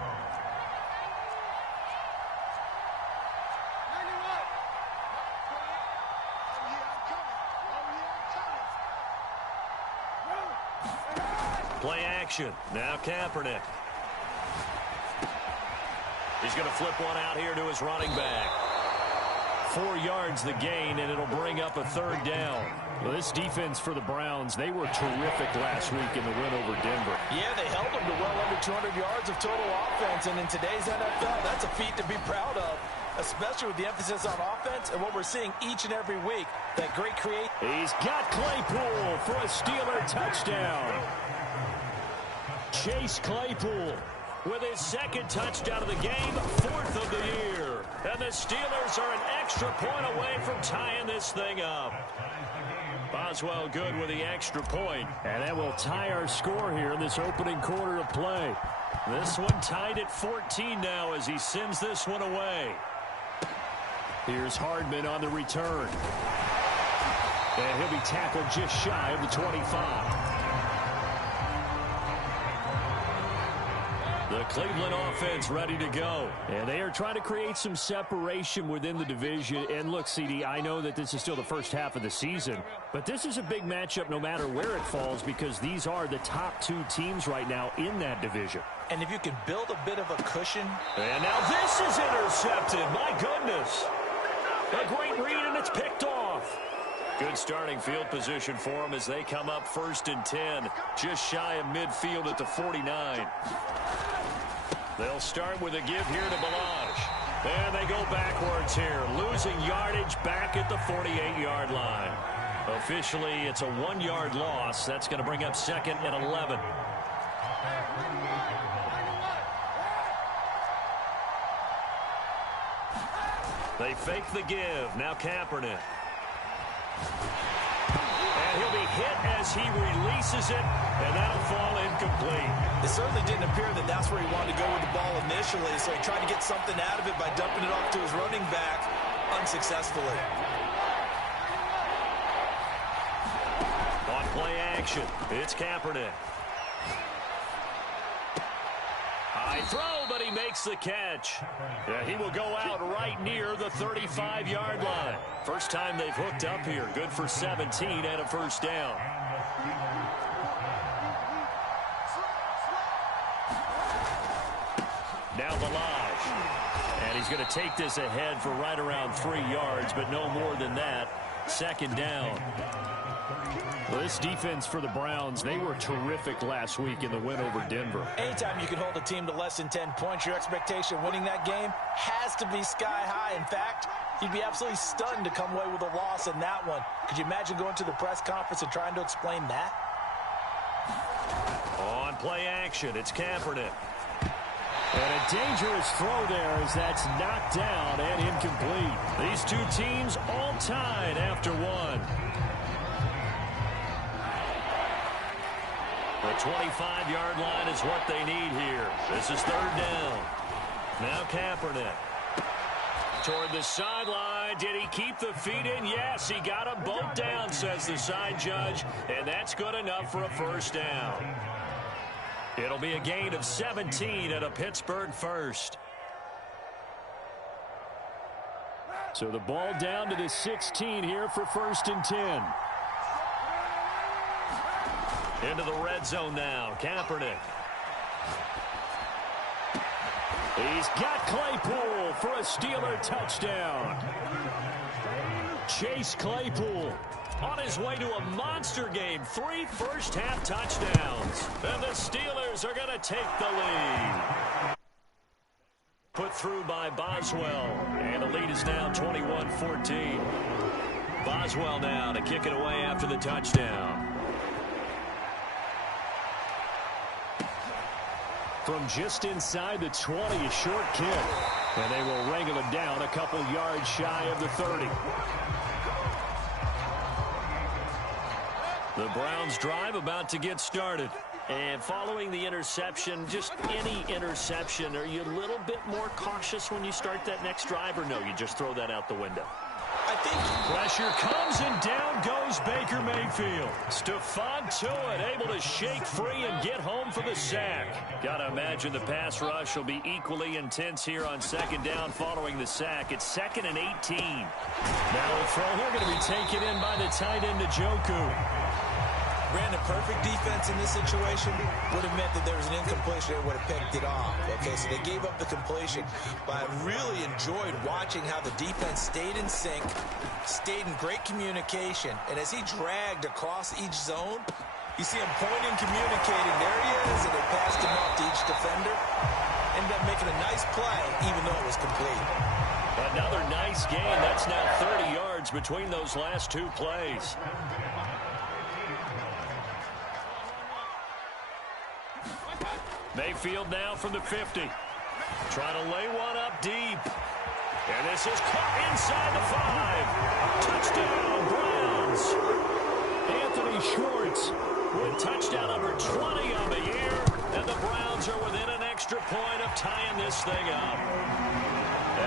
Play action. Now Kaepernick. He's going to flip one out here to his running back. 4 yards the gain, and it'll bring up a third down. Well, this defense for the Browns, they were terrific last week in the win over Denver. Yeah, they held them to well under 200 yards of total offense, and in today's NFL, that's a feat to be proud of, especially with the emphasis on offense and what we're seeing each and every week. That great create. He's got Claypool for a Steeler touchdown. Chase Claypool with his second touchdown of the game, 4th of the year. And the Steelers are an extra point away from tying this thing up. Boswell good with the extra point. And that will tie our score here in this opening quarter of play. This one tied at 14 now as he sends this one away. Here's Hardman on the return. And he'll be tackled just shy of the 25. The Cleveland offense ready to go. And they are trying to create some separation within the division. And look, CD, I know that this is still the first half of the season, but this is a big matchup no matter where it falls because these are the top 2 teams right now in that division. And if you can build a bit of a cushion. And now this is intercepted. My goodness. A great read, and it's picked off. Good starting field position for them as they come up 1st and 10, just shy of midfield at the 49. They'll start with a give here to Balaj. And they go backwards here, losing yardage back at the 48-yard line. Officially, it's a 1-yard loss. That's going to bring up 2nd and 11. They fake the give. Now Kaepernick. And he'll be hit as he releases it, and that'll fall incomplete. It certainly didn't appear that that's where he wanted to go with the ball initially, so he tried to get something out of it by dumping it off to his running back unsuccessfully. On play action, it's Kaepernick. High throw, but he makes the catch. Yeah, he will go out right near the 35-yard line. First time they've hooked up here. Good for 17 and a first down. Now Balaj. And he's going to take this ahead for right around 3 yards, but no more than that. 2nd down. Well, this defense for the Browns, they were terrific last week in the win over Denver. Anytime you can hold a team to less than 10 points, your expectation of winning that game has to be sky high. In fact, you'd be absolutely stunned to come away with a loss in that one. Could you imagine going to the press conference and trying to explain that? On play action, it's Kaepernick. And a dangerous throw there as that's knocked down and incomplete. These 2 teams all tied after 1. The 25-yard line is what they need here. This is 3rd down. Now Kaepernick. Toward the sideline. Did he keep the feet in? Yes, he got them both down, says the side judge. And that's good enough for a first down. It'll be a gain of 17 at a Pittsburgh first. So the ball down to the 16 here for 1st and 10. Into the red zone now. Kaepernick. He's got Claypool for a Steeler touchdown. Chase Claypool on his way to a monster game. 3 first-half touchdowns. And the Steelers are going to take the lead. Put through by Boswell. And the lead is now 21-14. Boswell now to kick it away after the touchdown. From just inside the 20, a short kick. And they will wrangle it down a couple yards shy of the 30. The Browns drive about to get started. And following the interception, just any interception, are you a little bit more cautious when you start that next drive, or no, you just throw that out the window? I think pressure comes, and down goes Baker Mayfield. Stephon Tuitt able to shake free and get home for the sack. Got to imagine the pass rush will be equally intense here on 2nd down following the sack. It's 2nd and 18. Now the throw here going to be taken in by the tight end Njoku. Brandon, perfect defense in this situation would have meant that there was an incompletion that would have picked it off. Okay, so they gave up the completion. But I really enjoyed watching how the defense stayed in sync, stayed in great communication. And as he dragged across each zone, you see him pointing, communicating. There he is, and they passed him off to each defender. Ended up making a nice play, even though it was complete. Another nice gain. That's now 30 yards between those last 2 plays. Mayfield now from the 50. Trying to lay one up deep. And this is caught inside the 5. Touchdown, Browns. Anthony Schwartz with touchdown number 20 on the year. And the Browns are within an extra point of tying this thing up.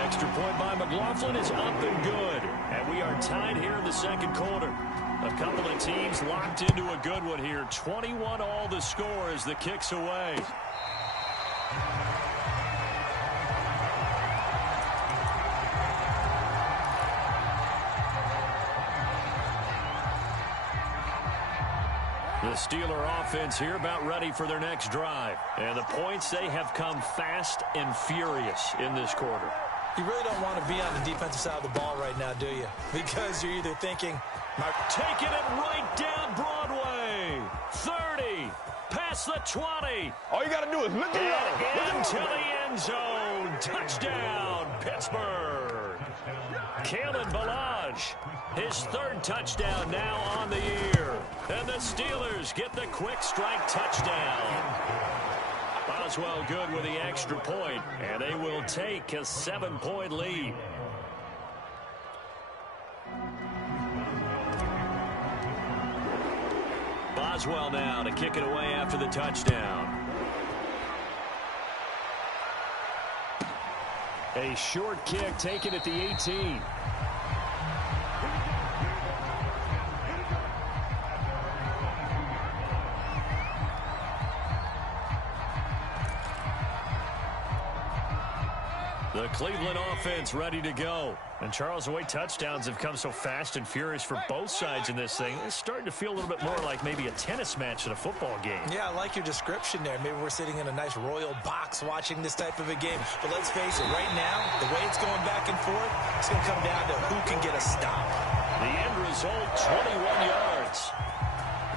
Extra point by McLaughlin is up and good. And we are tied here in the second quarter. A couple of teams locked into a good one here. 21 all the score as the kick's away. The Steeler offense here about ready for their next drive. And the points, they have come fast and furious in this quarter. You really don't want to be on the defensive side of the ball right now, do you? Because you're either thinking, taking it right down Broadway. 30. Past the 20. All you got to do is look And into the end zone. Touchdown, Pittsburgh. Kalen Ballage, his third touchdown now on the year. And the Steelers get the quick strike touchdown. Boswell good with the extra point, and they will take a 7-point lead. Boswell now to kick it away after the touchdown. A short kick taken at the 18. The Cleveland offense ready to go. And Charles, the way touchdowns have come so fast and furious for both sides in this thing, it's starting to feel a little bit more like maybe a tennis match than a football game. Yeah, I like your description there. Maybe we're sitting in a nice royal box watching this type of a game. But let's face it, right now, the way it's going back and forth, it's going to come down to who can get a stop. The end result, 21 yards.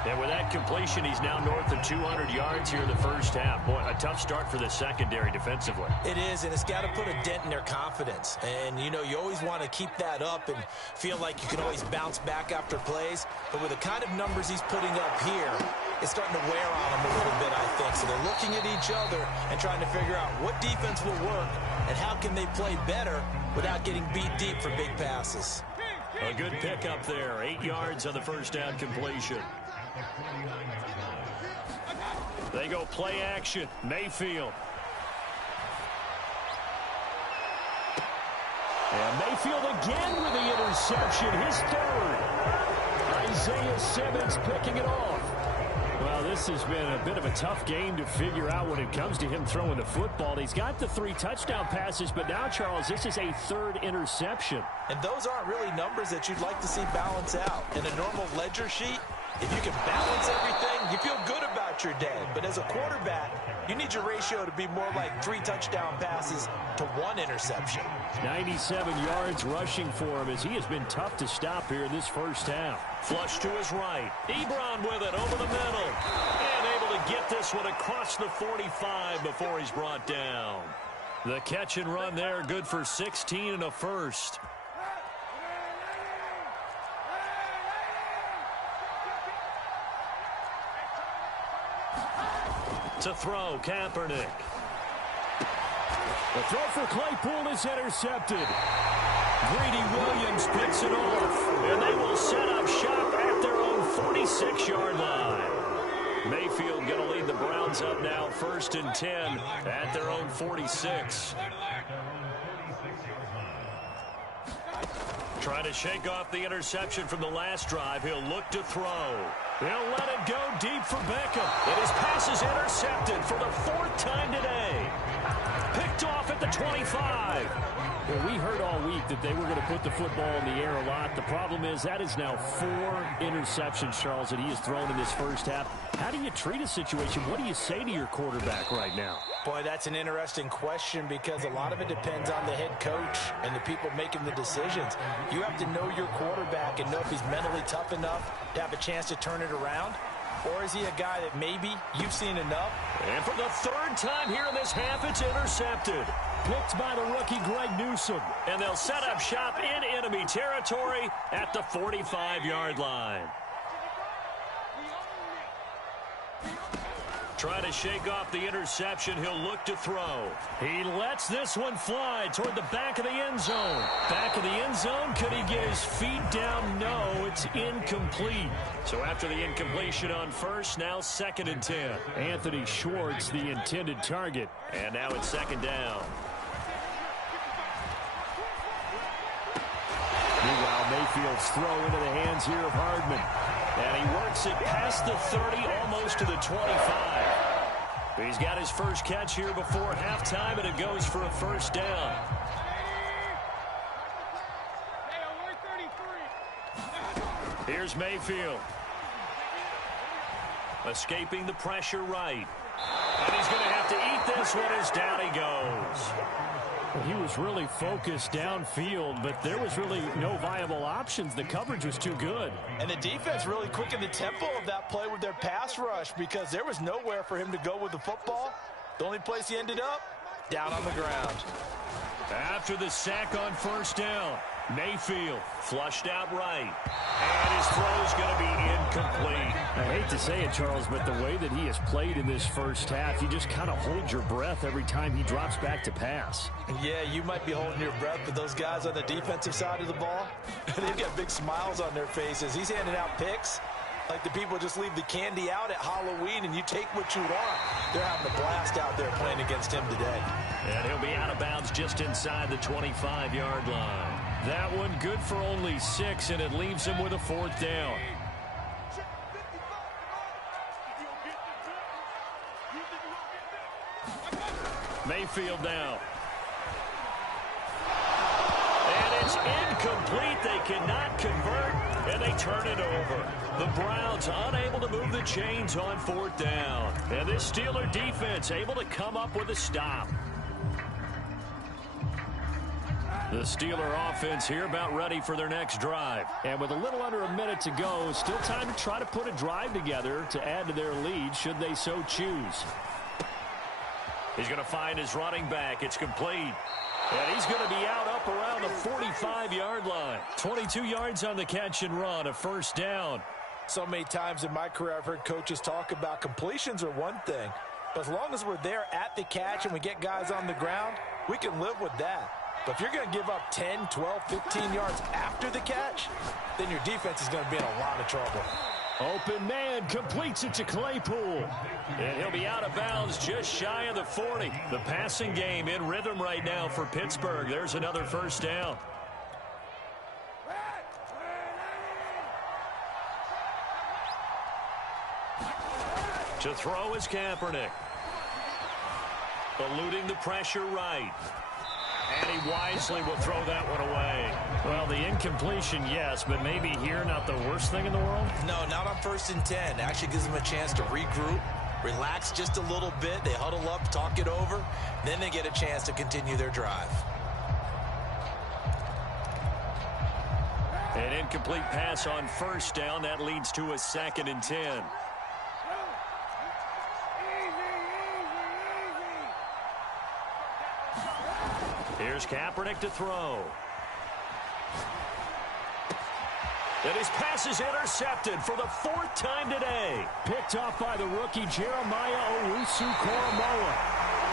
And with that completion, he's now north of 200 yards here in the first half. Boy, a tough start for the secondary defensively. It is, and it's got to put a dent in their confidence. And, you know, you always want to keep that up and feel like you can always bounce back after plays. But with the kind of numbers he's putting up here, it's starting to wear on them a little bit, I think. So they're looking at each other and trying to figure out what defense will work and how can they play better without getting beat deep for big passes. A good pickup there. 8 yards on the first down completion. They go play action. Mayfield. And Mayfield again with the interception. His third. Isaiah Simmons picking it off. Well, this has been a bit of a tough game to figure out when it comes to him throwing the football. He's got the 3 touchdown passes, but now, Charles, this is a third interception. And those aren't really numbers that you'd like to see balance out. In a normal ledger sheet, if you can balance everything, you feel good about your day. But as a quarterback, you need your ratio to be more like 3 touchdown passes to 1 interception. 97 yards rushing for him as he has been tough to stop here in this first half. Flush to his right. Ebron with it over the middle. And able to get this one across the 45 before he's brought down. The catch and run there, good for 16 and a first. To throw, Kaepernick. The throw for Claypool is intercepted. Greedy Williams picks it off. And they will set up shop at their own 46-yard line. Mayfield going to lead the Browns up now, 1st and 10 at their own 46. Trying to shake off the interception from the last drive. He'll look to throw. He'll let it go deep for Beckham. And his pass is intercepted for the 4th time today. Picked off at the 25. Well, we heard all week that they were going to put the football in the air a lot. The problem is that is now 4 interceptions, Charles, that he has thrown in this first half. How do you treat a situation? What do you say to your quarterback right now? Boy, that's an interesting question because a lot of it depends on the head coach and the people making the decisions. You have to know your quarterback and know if he's mentally tough enough to have a chance to turn it around. Or is he a guy that maybe you've seen enough? And for the 3rd time here in this half, it's intercepted. Picked by the rookie Greg Newsome. And they'll set up shop in enemy territory at the 45-yard line. Trying to shake off the interception. He'll look to throw. He lets this one fly toward the back of the end zone. Back of the end zone. Could he get his feet down? No, it's incomplete. So after the incompletion on first, now 2nd and 10. Anthony Schwartz, the intended target. And now it's 2nd down. Meanwhile, Mayfield's throw into the hands here of Hardman. And he works it past the 30, almost to the 25. He's got his first catch here before halftime, and it goes for a 1st down. Here's Mayfield. Escaping the pressure right. And he's going to have to eat this one as down he goes. He was really focused downfield, but there was really no viable options. The coverage was too good. And the defense really quickened the tempo of that play with their pass rush because there was nowhere for him to go with the football. The only place he ended up, down on the ground. After the sack on 1st down, Mayfield flushed out right. And his throw's going to be incomplete. I hate to say it, Charles, but the way that he has played in this first half, you just kind of hold your breath every time he drops back to pass. Yeah, you might be holding your breath, but those guys on the defensive side of the ball, they've got big smiles on their faces. He's handing out picks like the people just leave the candy out at Halloween and you take what you want. They're having a blast out there playing against him today. And he'll be out of bounds just inside the 25-yard line. That one good for only 6, and it leaves him with a 4th down. Mayfield now. And it's incomplete. They cannot convert, and they turn it over. The Browns unable to move the chains on 4th down. And this Steeler defense able to come up with a stop. The Steeler offense here about ready for their next drive. And with a little under a minute to go, still time to try to put a drive together to add to their lead should they so choose. He's going to find his running back. It's complete. And he's going to be out up around the 45-yard line. 22 yards on the catch and run, a 1st down. So many times in my career I've heard coaches talk about completions are one thing. But as long as we're there at the catch and we get guys on the ground, we can live with that. But if you're going to give up 10, 12, 15 yards after the catch, then your defense is going to be in a lot of trouble. Open man completes it to Claypool. And he'll be out of bounds just shy of the 40. The passing game in rhythm right now for Pittsburgh. There's another 1st down. To throw is Kaepernick. Eluding the pressure right. And he wisely will throw that one away. Well, the incompletion, yes, but maybe here not the worst thing in the world? No, not on 1st and 10. Actually gives them a chance to regroup, relax just a little bit. They huddle up, talk it over. Then they get a chance to continue their drive. An incomplete pass on 1st down. That leads to a 2nd and 10. Here's Kaepernick to throw. And his pass is intercepted for the 4th time today. Picked off by the rookie Jeremiah Owusu-Koramoah.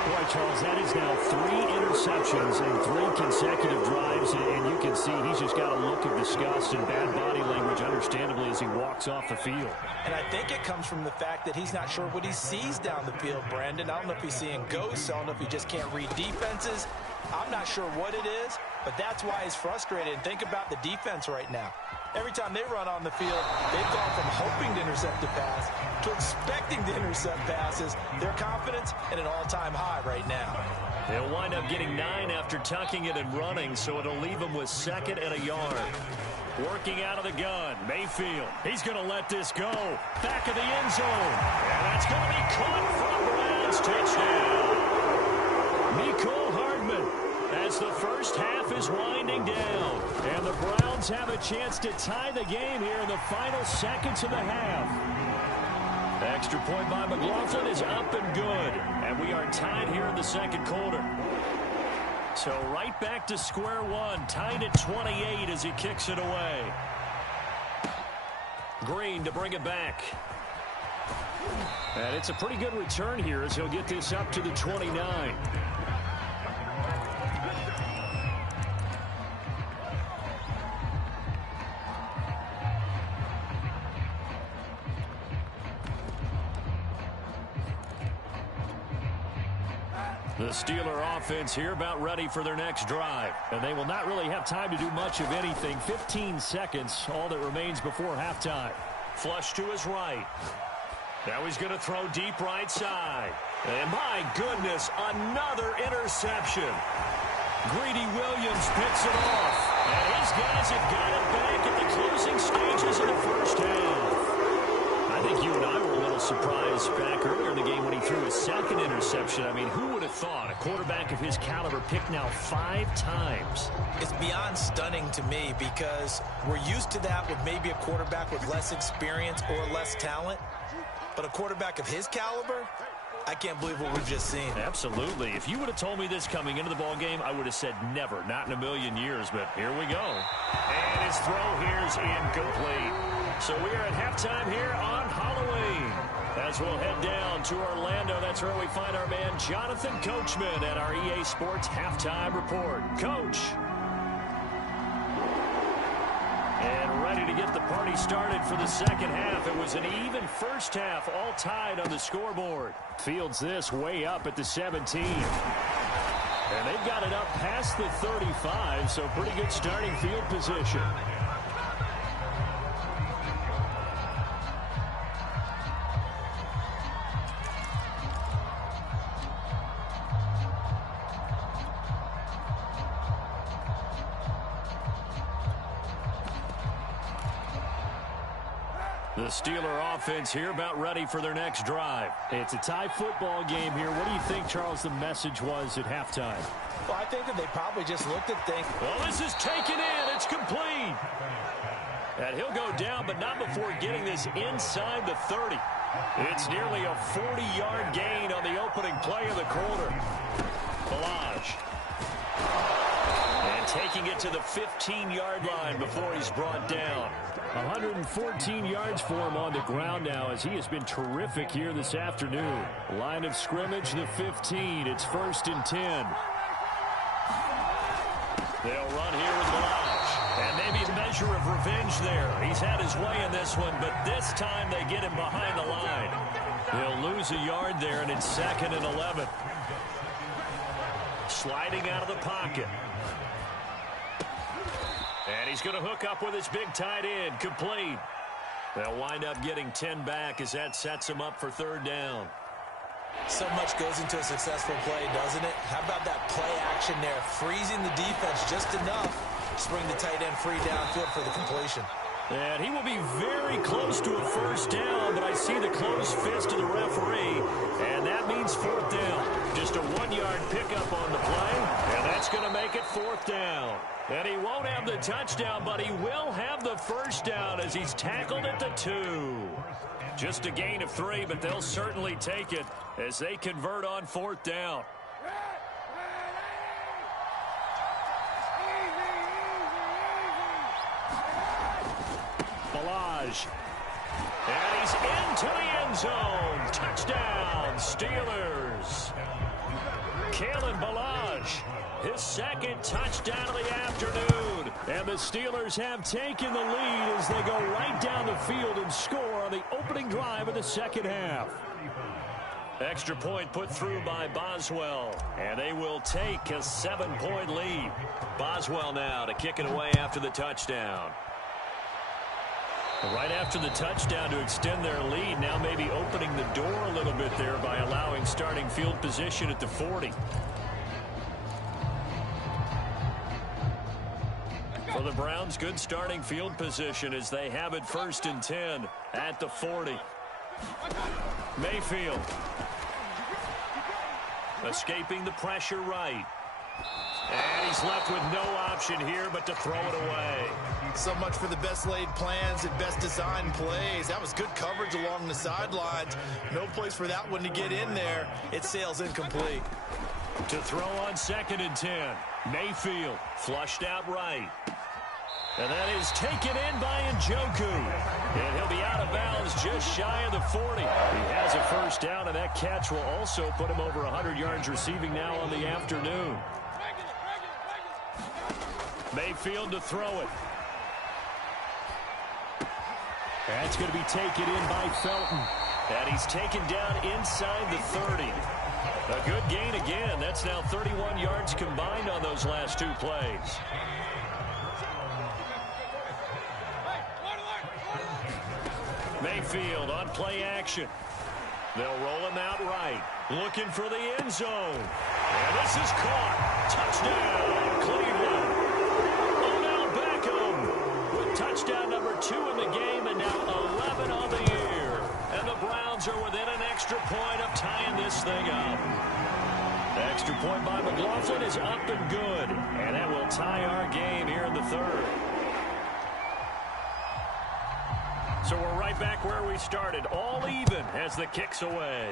Boy, Charles, that is now 3 interceptions in 3 consecutive drives, and you can see he's just got a look of disgust and bad body language, understandably, as he walks off the field. And I think it comes from the fact that he's not sure what he sees down the field, Brandon. I don't know if he's seeing ghosts. I don't know if he just can't read defenses. I'm not sure what it is, but that's why he's frustrated. And think about the defense right now. Every time they run on the field, they've gone from hoping to intercept a pass to expecting to intercept passes. Their confidence at an all-time high right now. They'll wind up getting 9 after tucking it and running, so it'll leave them with 2nd and a yard. Working out of the gun, Mayfield. He's going to let this go. Back of the end zone. And that's going to be caught for a Browns touchdown. Mecole Hardman, as the first half is winding down. And the Browns have a chance to tie the game here in the final seconds of the half. Extra point by McLaughlin is up and good. And we are tied here in the 2nd quarter. So right back to square one, tied at 28 as he kicks it away. Green to bring it back. And it's a pretty good return here as he'll get this up to the 29. The Steeler offense here about ready for their next drive. And they will not really have time to do much of anything. 15 seconds, all that remains before halftime. Flush to his right. Now he's going to throw deep right side. And my goodness, another interception. Greedy Williams picks it off. And his guys have got it back at the closing stages of the first half. I think you and I were a little surprised back earlier in the game when he threw his second interception. I mean, who would have thought a quarterback of his caliber picked now 5 times? It's beyond stunning to me because we're used to that with maybe a quarterback with less experience or less talent. But a quarterback of his caliber, I can't believe what we've just seen. Absolutely. If you would have told me this coming into the ball game, I would have said never, not in a million years. But here we go. And his throw here's incomplete. So we are at halftime here on Halloween. As we'll head down to Orlando, that's where we find our man Jonathan Coachman at our EA Sports Halftime Report. Coach. And ready to get the party started for the second half. It was an even first half, all tied on the scoreboard. Fields this way up at the 17. And they've got it up past the 35, so pretty good starting field position. The Steeler offense here about ready for their next drive. It's a tie football game here. What do you think, Charles, the message was at halftime? Well, I think that they probably just looked at things. Well, this is taken in. It's complete. And he'll go down, but not before getting this inside the 30. It's nearly a 40-yard gain on the opening play of the quarter. Balaj. And taking it to the 15-yard line before he's brought down. 114 yards for him on the ground now as he has been terrific here this afternoon. Line of scrimmage, the 15. It's 1st and 10. They'll run here with Balaj. And maybe a measure of revenge there. He's had his way in this one, but this time they get him behind the line. They'll lose a yard there, and it's 2nd and 11. Sliding out of the pocket. And he's going to hook up with his big tight end, complete. They'll wind up getting 10 back as that sets him up for 3rd down. So much goes into a successful play, doesn't it? How about that play action there? Freezing the defense just enough to bring the tight end free downfield for the completion. And he will be very close to a 1st down, but I see the closed fist of the referee, and that means 4th down. Just a 1-yard pickup on the play, and that's going to make it 4th down. And he won't have the touchdown, but he will have the 1st down as he's tackled at the 2. Just a gain of 3, but they'll certainly take it as they convert on 4th down. Balaj. And he's into the end zone. Touchdown, Steelers. Kalen Balaj, his 2nd touchdown of the afternoon. And the Steelers have taken the lead as they go right down the field and score on the opening drive of the second half. Extra point put through by Boswell. And they will take a 7-point lead. Boswell now to kick it away after the touchdown. Right after the touchdown to extend their lead, now maybe opening the door a little bit there by allowing starting field position at the 40. For the Browns, good starting field position as they have it 1st and 10 at the 40. Mayfield. Escaping the pressure right. And he's left with no option here but to throw it away. So much for the best laid plans and best designed plays. That was good coverage along the sidelines. No place for that one to get in there. It sails incomplete. To throw on 2nd and 10. Mayfield flushed out right. And that is taken in by Njoku. And he'll be out of bounds just shy of the 40. He has a first down, and that catch will also put him over 100 yards receiving now on the afternoon. Mayfield to throw it. That's going to be taken in by Felton. And he's taken down inside the 30. A good gain again. That's now 31 yards combined on those last two plays. Mayfield on play action. They'll roll him out right. Looking for the end zone. And this is caught. Touchdown, Cleveland. Odell Beckham with touchdown number 2 in the game, and now 11 on the year. And the Browns are within an extra point of tying this thing up. The extra point by McLaughlin is up and good. And that will tie our game here in the third. So we're right back where we started, all even as the kick's away.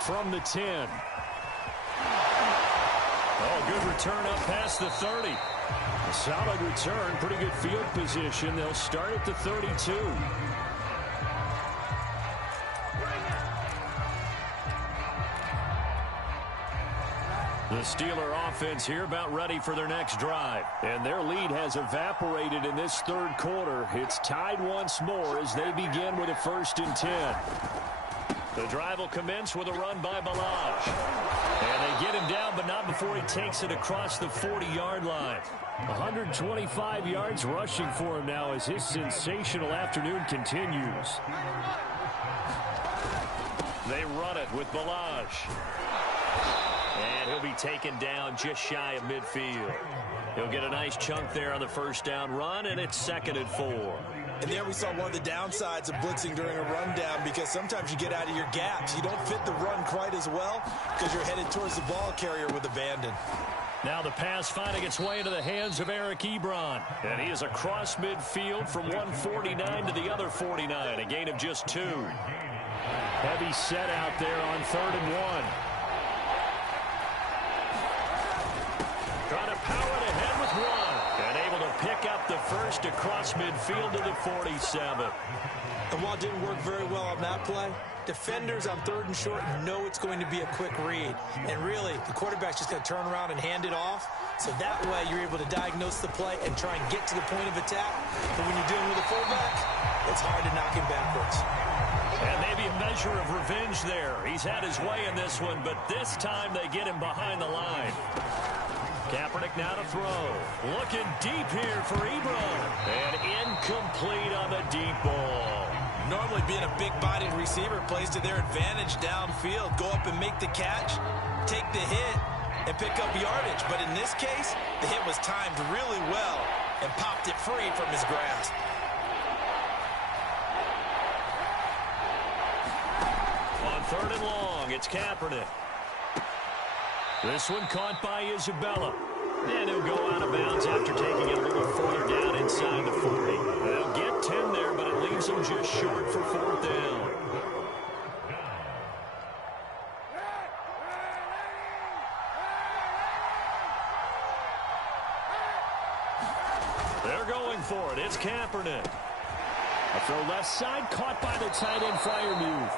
From the 10. Oh, good return up past the 30. A solid return, pretty good field position. They'll start at the 32. The Steeler offense here about ready for their next drive. And their lead has evaporated in this third quarter. It's tied once more as they begin with a 1st and 10. The drive will commence with a run by Balaj. And they get him down, but not before he takes it across the 40-yard line. 125 yards rushing for him now as his sensational afternoon continues. They run it with Balaj. And he'll be taken down just shy of midfield. He'll get a nice chunk there on the first down run, and it's 2nd and 4. And there we saw one of the downsides of blitzing during a rundown, because sometimes you get out of your gaps. You don't fit the run quite as well because you're headed towards the ball carrier with abandon. Now the pass finding its way into the hands of Eric Ebron. And he is across midfield from 149 to the other 49. A gain of just 2. Heavy set out there on 3rd and 1. Trying to power it ahead with 1. And able to pick up the first across midfield to the 47. And while it didn't work very well on that play, defenders on 3rd and short know it's going to be a quick read. And really, the quarterback's just going to turn around and hand it off. So that way, you're able to diagnose the play and try and get to the point of attack. But when you're dealing with a fullback, it's hard to knock him backwards. And maybe a measure of revenge there. He's had his way in this one, but this time they get him behind the line. Kaepernick now to throw. Looking deep here for Ebron. And incomplete on the deep ball. Normally being a big-bodied receiver plays to their advantage downfield. Go up and make the catch, take the hit, and pick up yardage. But in this case, the hit was timed really well and popped it free from his grasp. On 3rd and long, it's Kaepernick. This one caught by Isabella. And he'll go out of bounds after taking it a little further down inside the 40. They'll get 10 there, but it leaves them just short for 4th down. They're going for it. It's Kaepernick. A throw left side, caught by the tight end Freiermuth.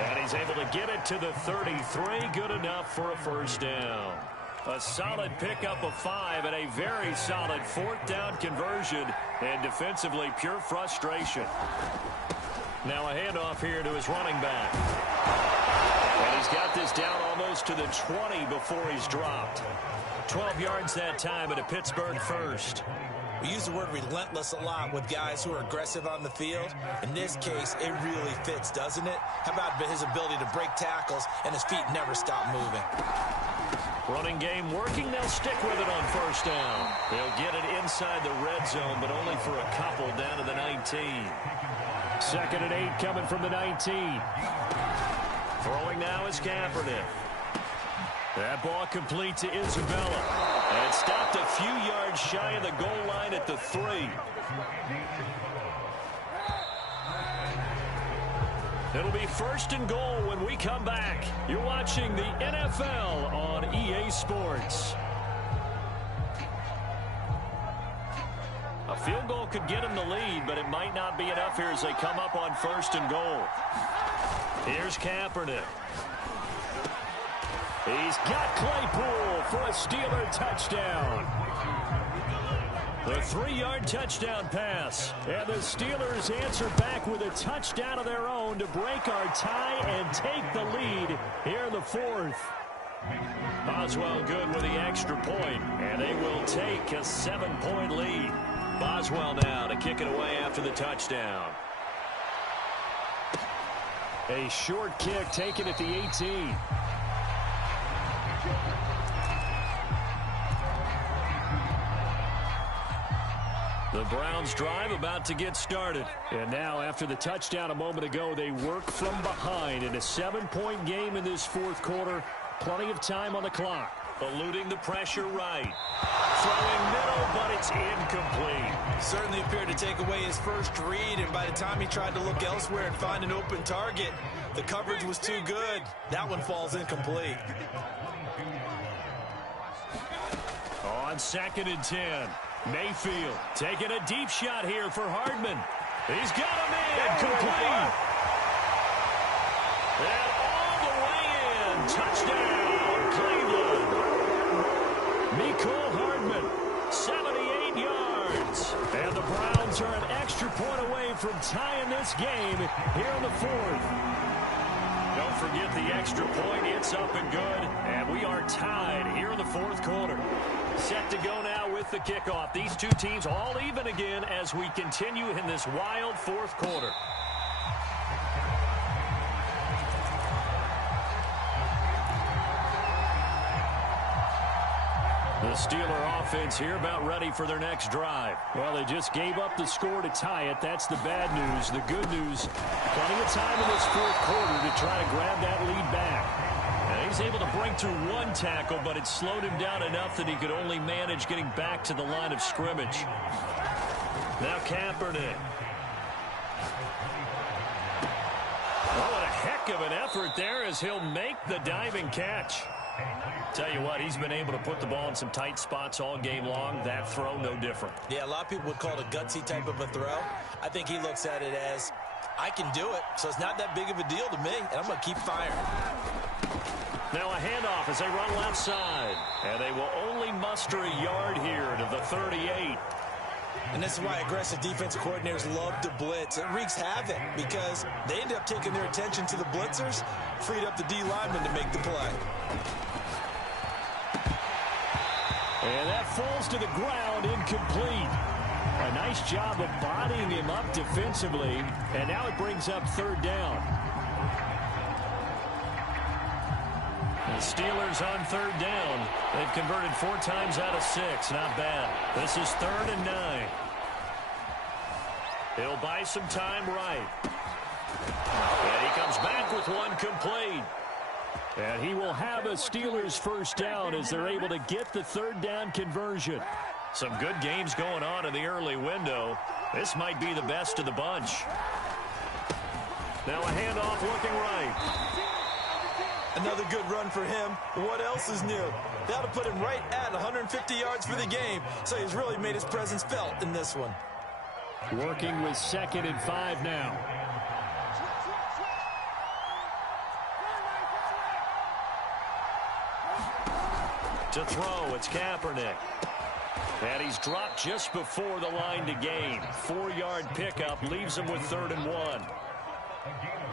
And he's able to get it to the 33. Good enough for a first down. A solid pickup of 5 and a very solid 4th down conversion. And defensively, pure frustration. Now a handoff here to his running back. And he's got this down almost to the 20 before he's dropped. 12 yards that time, and a Pittsburgh first. We use the word relentless a lot with guys who are aggressive on the field. In this case, it really fits, doesn't it? How about his ability to break tackles and his feet never stop moving? Running game working. They'll stick with it on first down. They'll get it inside the red zone, but only for a couple down to the 19. 2nd and 8 coming from the 19. Throwing now is Kaepernick. That ball complete to Isabella. And stopped a few yards shy of the goal line at the 3. It'll be 1st and goal when we come back. You're watching the NFL on EA Sports. A field goal could get them the lead, but it might not be enough here as they come up on 1st and goal. Here's Kaepernick. He's got Claypool for a Steeler touchdown. The 3-yard touchdown pass. And the Steelers answer back with a touchdown of their own to break our tie and take the lead here in the 4th. Boswell good with the extra point, and they will take a 7-point lead. Boswell now to kick it away after the touchdown. A short kick taken at the 18. The Browns drive about to get started. And now after the touchdown a moment ago, they work from behind in a 7-point game in this 4th quarter. Plenty of time on the clock. Eluding the pressure right. Throwing middle, but it's incomplete. Certainly appeared to take away his first read, and by the time he tried to look elsewhere and find an open target, the coverage was too good. That one falls incomplete. On 2nd and 10. Mayfield taking a deep shot here for Hardman. He's got him in. Complete. And all the way in. Touchdown, Cleveland. Mecole Hardman, 78 yards. And the Browns are an extra point away from tying this game here in the 4th. Don't forget the extra point. It's up and good. And we are tied here in the 4th quarter. Set to go now with the kickoff. These two teams all even again as we continue in this wild 4th quarter. The Steeler offense here about ready for their next drive. Well, they just gave up the score to tie it. That's the bad news. The good news, plenty of time in this 4th quarter to try to grab that lead back. And he's able to break through one tackle, but it slowed him down enough that he could only manage getting back to the line of scrimmage. Now Kaepernick. Oh, what a heck of an effort there as he'll make the diving catch. Tell you what, he's been able to put the ball in some tight spots all game long. That throw, no different. Yeah, a lot of people would call it a gutsy type of a throw. I think he looks at it as, I can do it, so it's not that big of a deal to me, and I'm going to keep firing. Now a handoff as they run left side. And they will only muster a yard here to the 38. And this is why aggressive defensive coordinators love to blitz. It wreaks havoc because they end up taking their attention to the blitzers, freed up the D lineman to make the play. And that falls to the ground, incomplete. A nice job of bodying him up defensively. And now it brings up 3rd down. The Steelers on 3rd down. They've converted 4 times out of 6. Not bad. This is 3rd and 9. He'll buy some time right. And he comes back with one complete. And he will have a Steelers 1st down as they're able to get the 3rd down conversion. Some good games going on in the early window. This might be the best of the bunch. Now a handoff looking right. Another good run for him. What else is new? That'll put him right at 150 yards for the game. So he's really made his presence felt in this one. Working with 2nd and 5 now. To throw, it's Kaepernick. And he's dropped just before the line to gain. 4-yard pickup leaves him with 3rd and 1.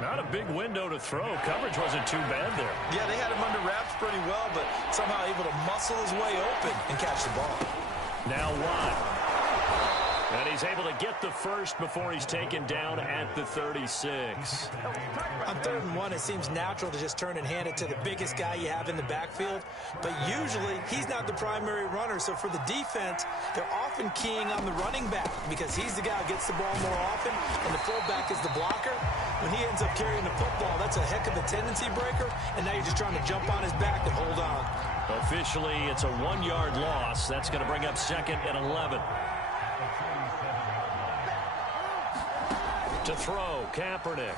Not a big window to throw. Coverage wasn't too bad there. Yeah, they had him under wraps pretty well, but somehow able to muscle his way open and catch the ball. Now Watt. And he's able to get the first before he's taken down at the 36. On 3rd and 1, it seems natural to just turn and hand it to the biggest guy you have in the backfield. But usually, he's not the primary runner. So for the defense, they're often keying on the running back because he's the guy who gets the ball more often, and the fullback is the blocker. When he ends up carrying the football, that's a heck of a tendency breaker, and now you're just trying to jump on his back and hold on. Officially, it's a 1-yard loss. That's going to bring up 2nd and 11. To throw, Kaepernick.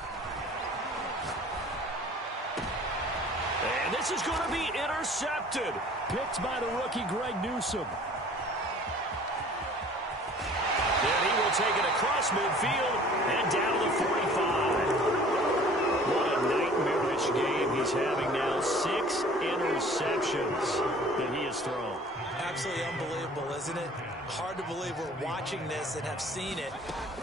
And this is going to be intercepted. Picked by the rookie, Greg Newsome. will take it across midfield and down to the 45. What a nightmarish game he's having now. 6 interceptions that he has thrown. Absolutely unbelievable, isn't it? Hard to believe we're watching this and have seen it,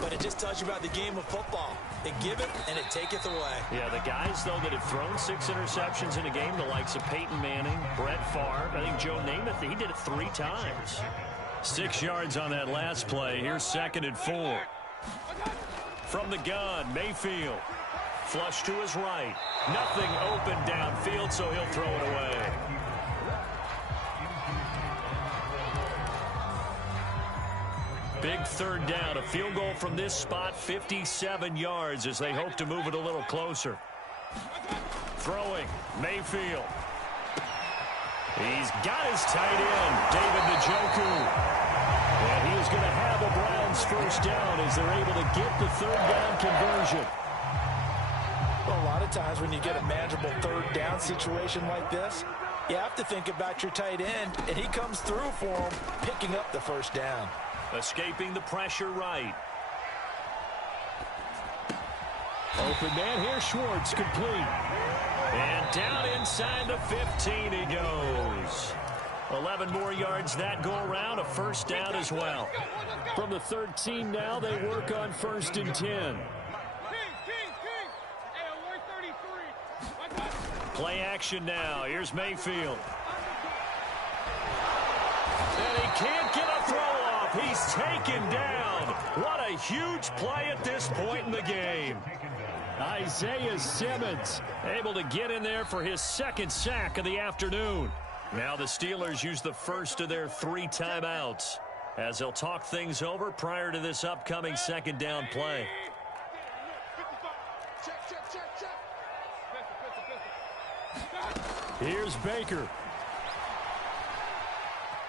but it just tells you about the game of football. It giveth and it taketh away. Yeah, the guys, though, that have thrown 6 interceptions in a game, the likes of Peyton Manning, Brett Favre, I think Joe Namath, he did it 3 times. 6 yards on that last play. Here's 2nd and 4. From the gun, Mayfield. Flush to his right. Nothing open downfield, so he'll throw it away. Big 3rd down. A field goal from this spot, 57 yards as they hope to move it a little closer. Throwing, Mayfield. He's got his tight end, David Njoku. And he is going to have the Browns first down as they're able to get the 3rd down conversion. Well, a lot of times when you get a manageable 3rd down situation like this, you have to think about your tight end, and he comes through for him, picking up the 1st down. Escaping the pressure right. Open man here, Schwartz, complete. And down inside the 15 he goes. 11 more yards that go around, a 1st down as well. From the 13 now, they work on 1st and 10. Play action now. Here's Mayfield. And he can't get a throw off. He's taken down. What a huge play at this point in the game. Isaiah Simmons able to get in there for his 2nd sack of the afternoon. Now the Steelers use the first of their 3 timeouts as they'll talk things over prior to this upcoming 2nd down play. Here's Baker.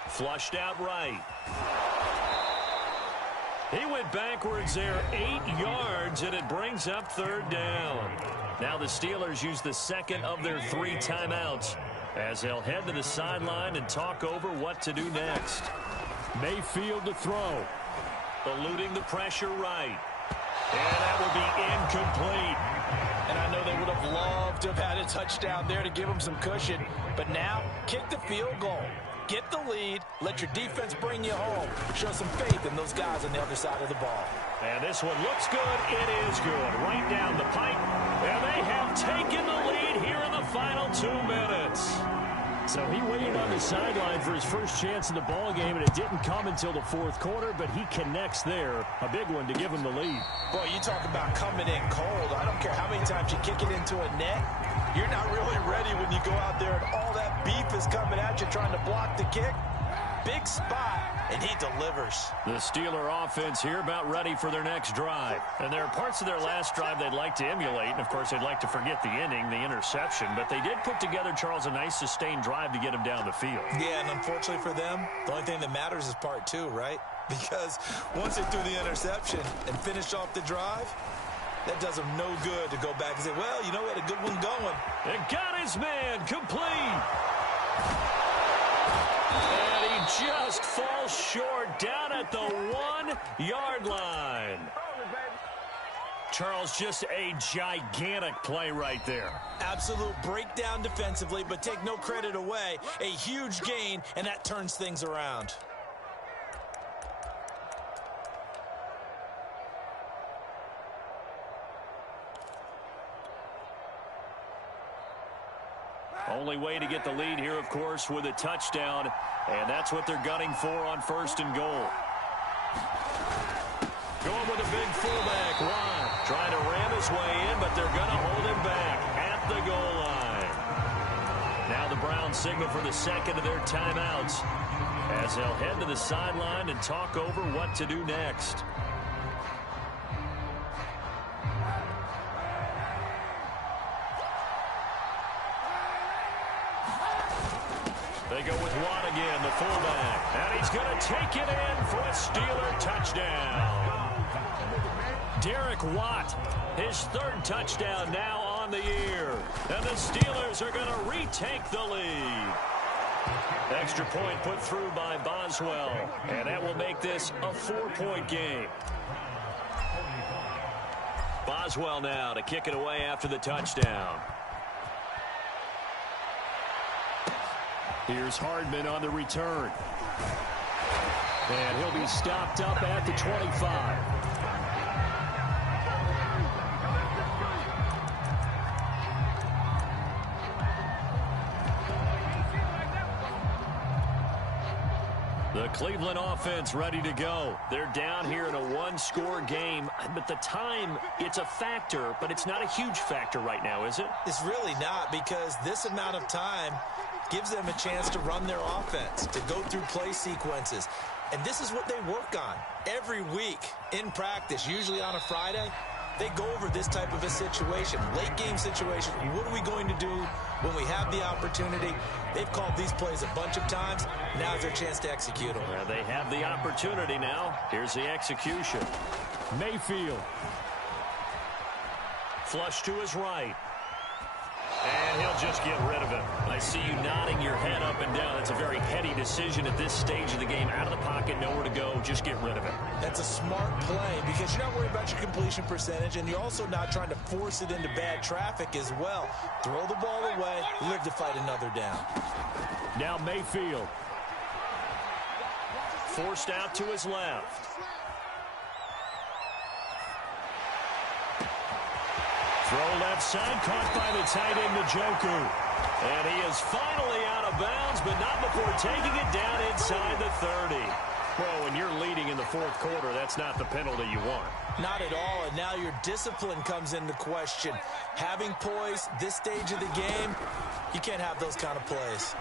Flushed out right. He went backwards there 8 yards, and it brings up 3rd down. Now the Steelers use the 2nd of their 3 timeouts as they'll head to the sideline and talk over what to do next. Mayfield to throw. Eluding the pressure right. And that will be incomplete. And I know they would have loved to have had a touchdown there to give them some cushion. But now, kick the field goal. Get the lead. Let your defense bring you home. Show some faith in those guys on the other side of the ball. And this one looks good. It is good. Right down the pipe. And they have taken the lead here in the final 2 minutes. So he waited on the sideline for his first chance in the ball game, and it didn't come until the 4th quarter, but he connects there. A big one to give him the lead. Boy, you talk about coming in cold. I don't care how many times you kick it into a net. You're not really ready when you go out there and all that beef is coming at you trying to block the kick. Big spot, and he delivers. The Steeler offense here about ready for their next drive. And there are parts of their last drive they'd like to emulate. And, of course, they'd like to forget the inning, the interception. But they did put together, Charles, a nice sustained drive to get him down the field. Yeah, and unfortunately for them, the only thing that matters is part 2, right? Because once they threw the interception and finished off the drive, that does them no good to go back and say, well, you know, we had a good one going. And got his man complete. And he just falls short down at the 1-yard line. Charles, just a gigantic play right there. Absolute breakdown defensively, but take no credit away. A huge gain, and that turns things around. Only way to get the lead here, of course, with a touchdown. And that's what they're gunning for on 1st and goal. Going with a big fullback, Ron. Trying to ram his way in, but they're going to hold him back at the goal line. Now the Browns signal for the 2nd of their timeouts as they'll head to the sideline and talk over what to do next. They go with Watt again, the fullback. And he's going to take it in for a Steeler touchdown. Derek Watt, his 3rd touchdown now on the year. And the Steelers are going to retake the lead. Extra point put through by Boswell, and that will make this a 4-point game. Boswell now to kick it away after the touchdown. Here's Hardman on the return. And he'll be stopped up at the 25. The Cleveland offense ready to go. They're down here in a one-score game, but the time, it's a factor, but it's not a huge factor right now, is it? It's really not, because this amount of time gives them a chance to run their offense, to go through play sequences. And this is what they work on every week in practice, usually on a Friday. They go over this type of a situation, late game situation. What are we going to do when we have the opportunity? They've called these plays a bunch of times. Now's their chance to execute them. Well, they have the opportunity now. Here's the execution. Mayfield. Flush to his right. And he'll just get rid of it. I see you nodding your head up and down. That's a very heady decision at this stage of the game. Out of the pocket, nowhere to go. Just get rid of it. That's a smart play because you're not worried about your completion percentage, and you're also not trying to force it into bad traffic as well. Throw the ball away, live to fight another down. Now Mayfield. Forced out to his left. Throw left side, caught by the tight end, Njoku. And he is finally out of bounds, but not before taking it down inside the 30. Well, when you're leading in the fourth quarter, that's not the penalty you want. Not at all, and now your discipline comes into question. Having poise, this stage of the game, you can't have those kind of plays.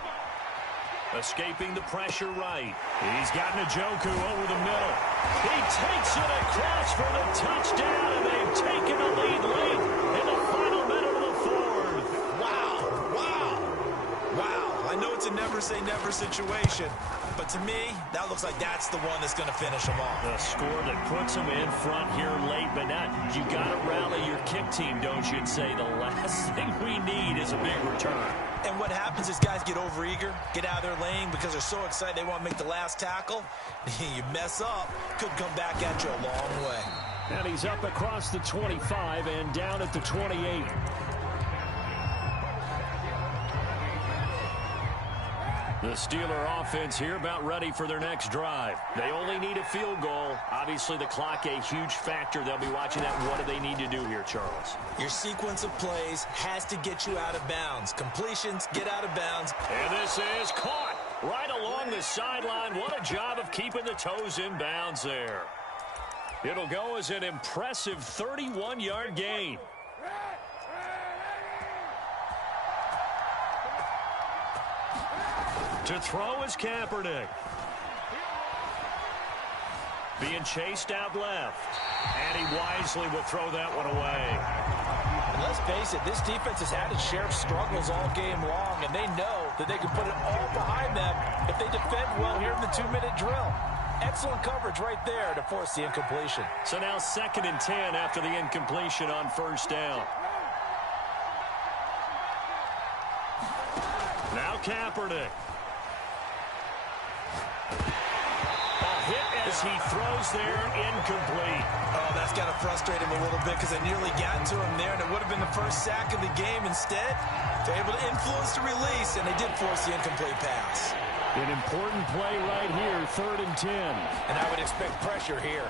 Escaping the pressure right. He's got Njoku over the middle. He takes it across for the touchdown, and they've taken the lead late in the final minute of the fourth. Wow. I know it's a never-say-never situation, but to me, that looks like that's the one that's going to finish them off. A score that puts them in front here late, but not. You got to rally your kick team, don't you, and say the last thing we need is a big return. And what happens is guys get overeager, get out of their lane because they're so excited they want to make the last tackle. You mess up, could come back at you a long way. And he's up across the 25 and down at the 28. The Steeler offense here about ready for their next drive. They only need a field goal. Obviously, the clock a huge factor. They'll be watching that. What do they need to do here, Charles? Your sequence of plays has to get you out of bounds. Completions, get out of bounds. And this is caught right along the sideline. What a job of keeping the toes in bounds there. It'll go as an impressive 31-yard gain. To throw is Kaepernick. Being chased out left. And he wisely will throw that one away. And let's face it, this defense has had its share of struggles all game long, and they know that they can put it all behind them if they defend well here in the 2-minute drill. Excellent coverage right there to force the incompletion. So now 2nd and 10 after the incompletion on first down. Now Kaepernick. As he throws there, incomplete. Oh, that's got to frustrate him a little bit because they nearly got to him there, and it would have been the first sack of the game. Instead, they're able to influence the release, and they did force the incomplete pass. An important play right here, 3rd and 10. And I would expect pressure here.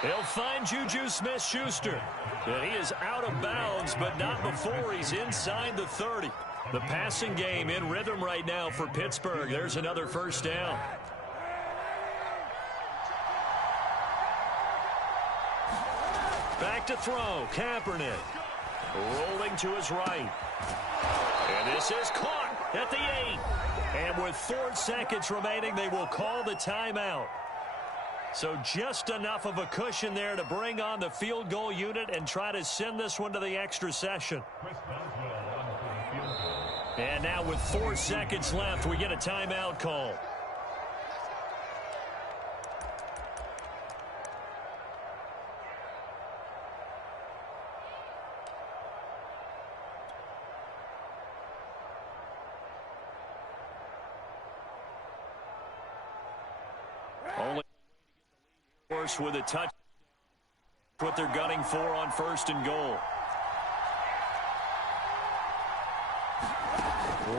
He'll find Juju Smith-Schuster. And he is out of bounds, but not before he's inside the 30. The passing game in rhythm right now for Pittsburgh. There's another first down. Back to throw, Kaepernick. Rolling to his right. And this is caught at the 8. And with 4 seconds remaining, they will call the timeout. So just enough of a cushion there to bring on the field goal unit and try to send this one to the extra session. And now with 4 seconds left, we get a timeout call. course, with a touch. What they're gunning for on 1st and goal.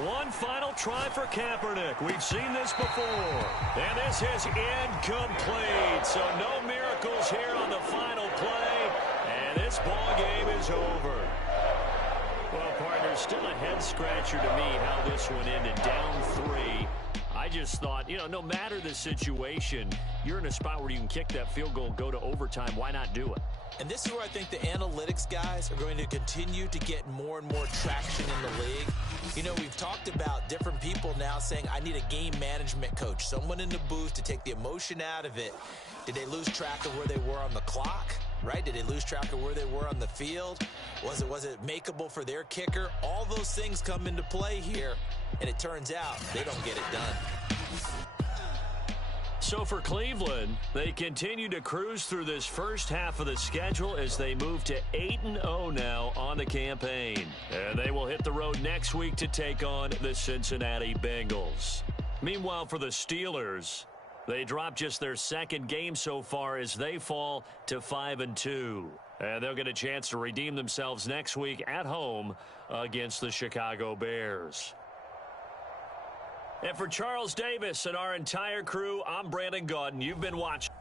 One final try for Kaepernick. We've seen this before. And this is incomplete. So no miracles here on the final play. And this ball game is over. Well, partner, still a head-scratcher to me how this one ended. Down 3. I just thought, no matter the situation, you're in a spot where you can kick that field goal, go to overtime. Why not do it? And this is where I think the analytics guys are going to continue to get more and more traction in the league. We've talked about different people now saying, I need a game management coach, someone in the booth to take the emotion out of it. Did they lose track of where they were on the clock? Right? Did they lose track of where they were on the field? Was it makeable for their kicker? All those things come into play here, and it turns out they don't get it done. So for Cleveland, they continue to cruise through this first half of the schedule as they move to 8-0 now on the campaign. And they will hit the road next week to take on the Cincinnati Bengals. Meanwhile, for the Steelers, they dropped just their second game so far as they fall to 5-2. And they'll get a chance to redeem themselves next week at home against the Chicago Bears. And for Charles Davis and our entire crew, I'm Brandon Gaudin. You've been watching.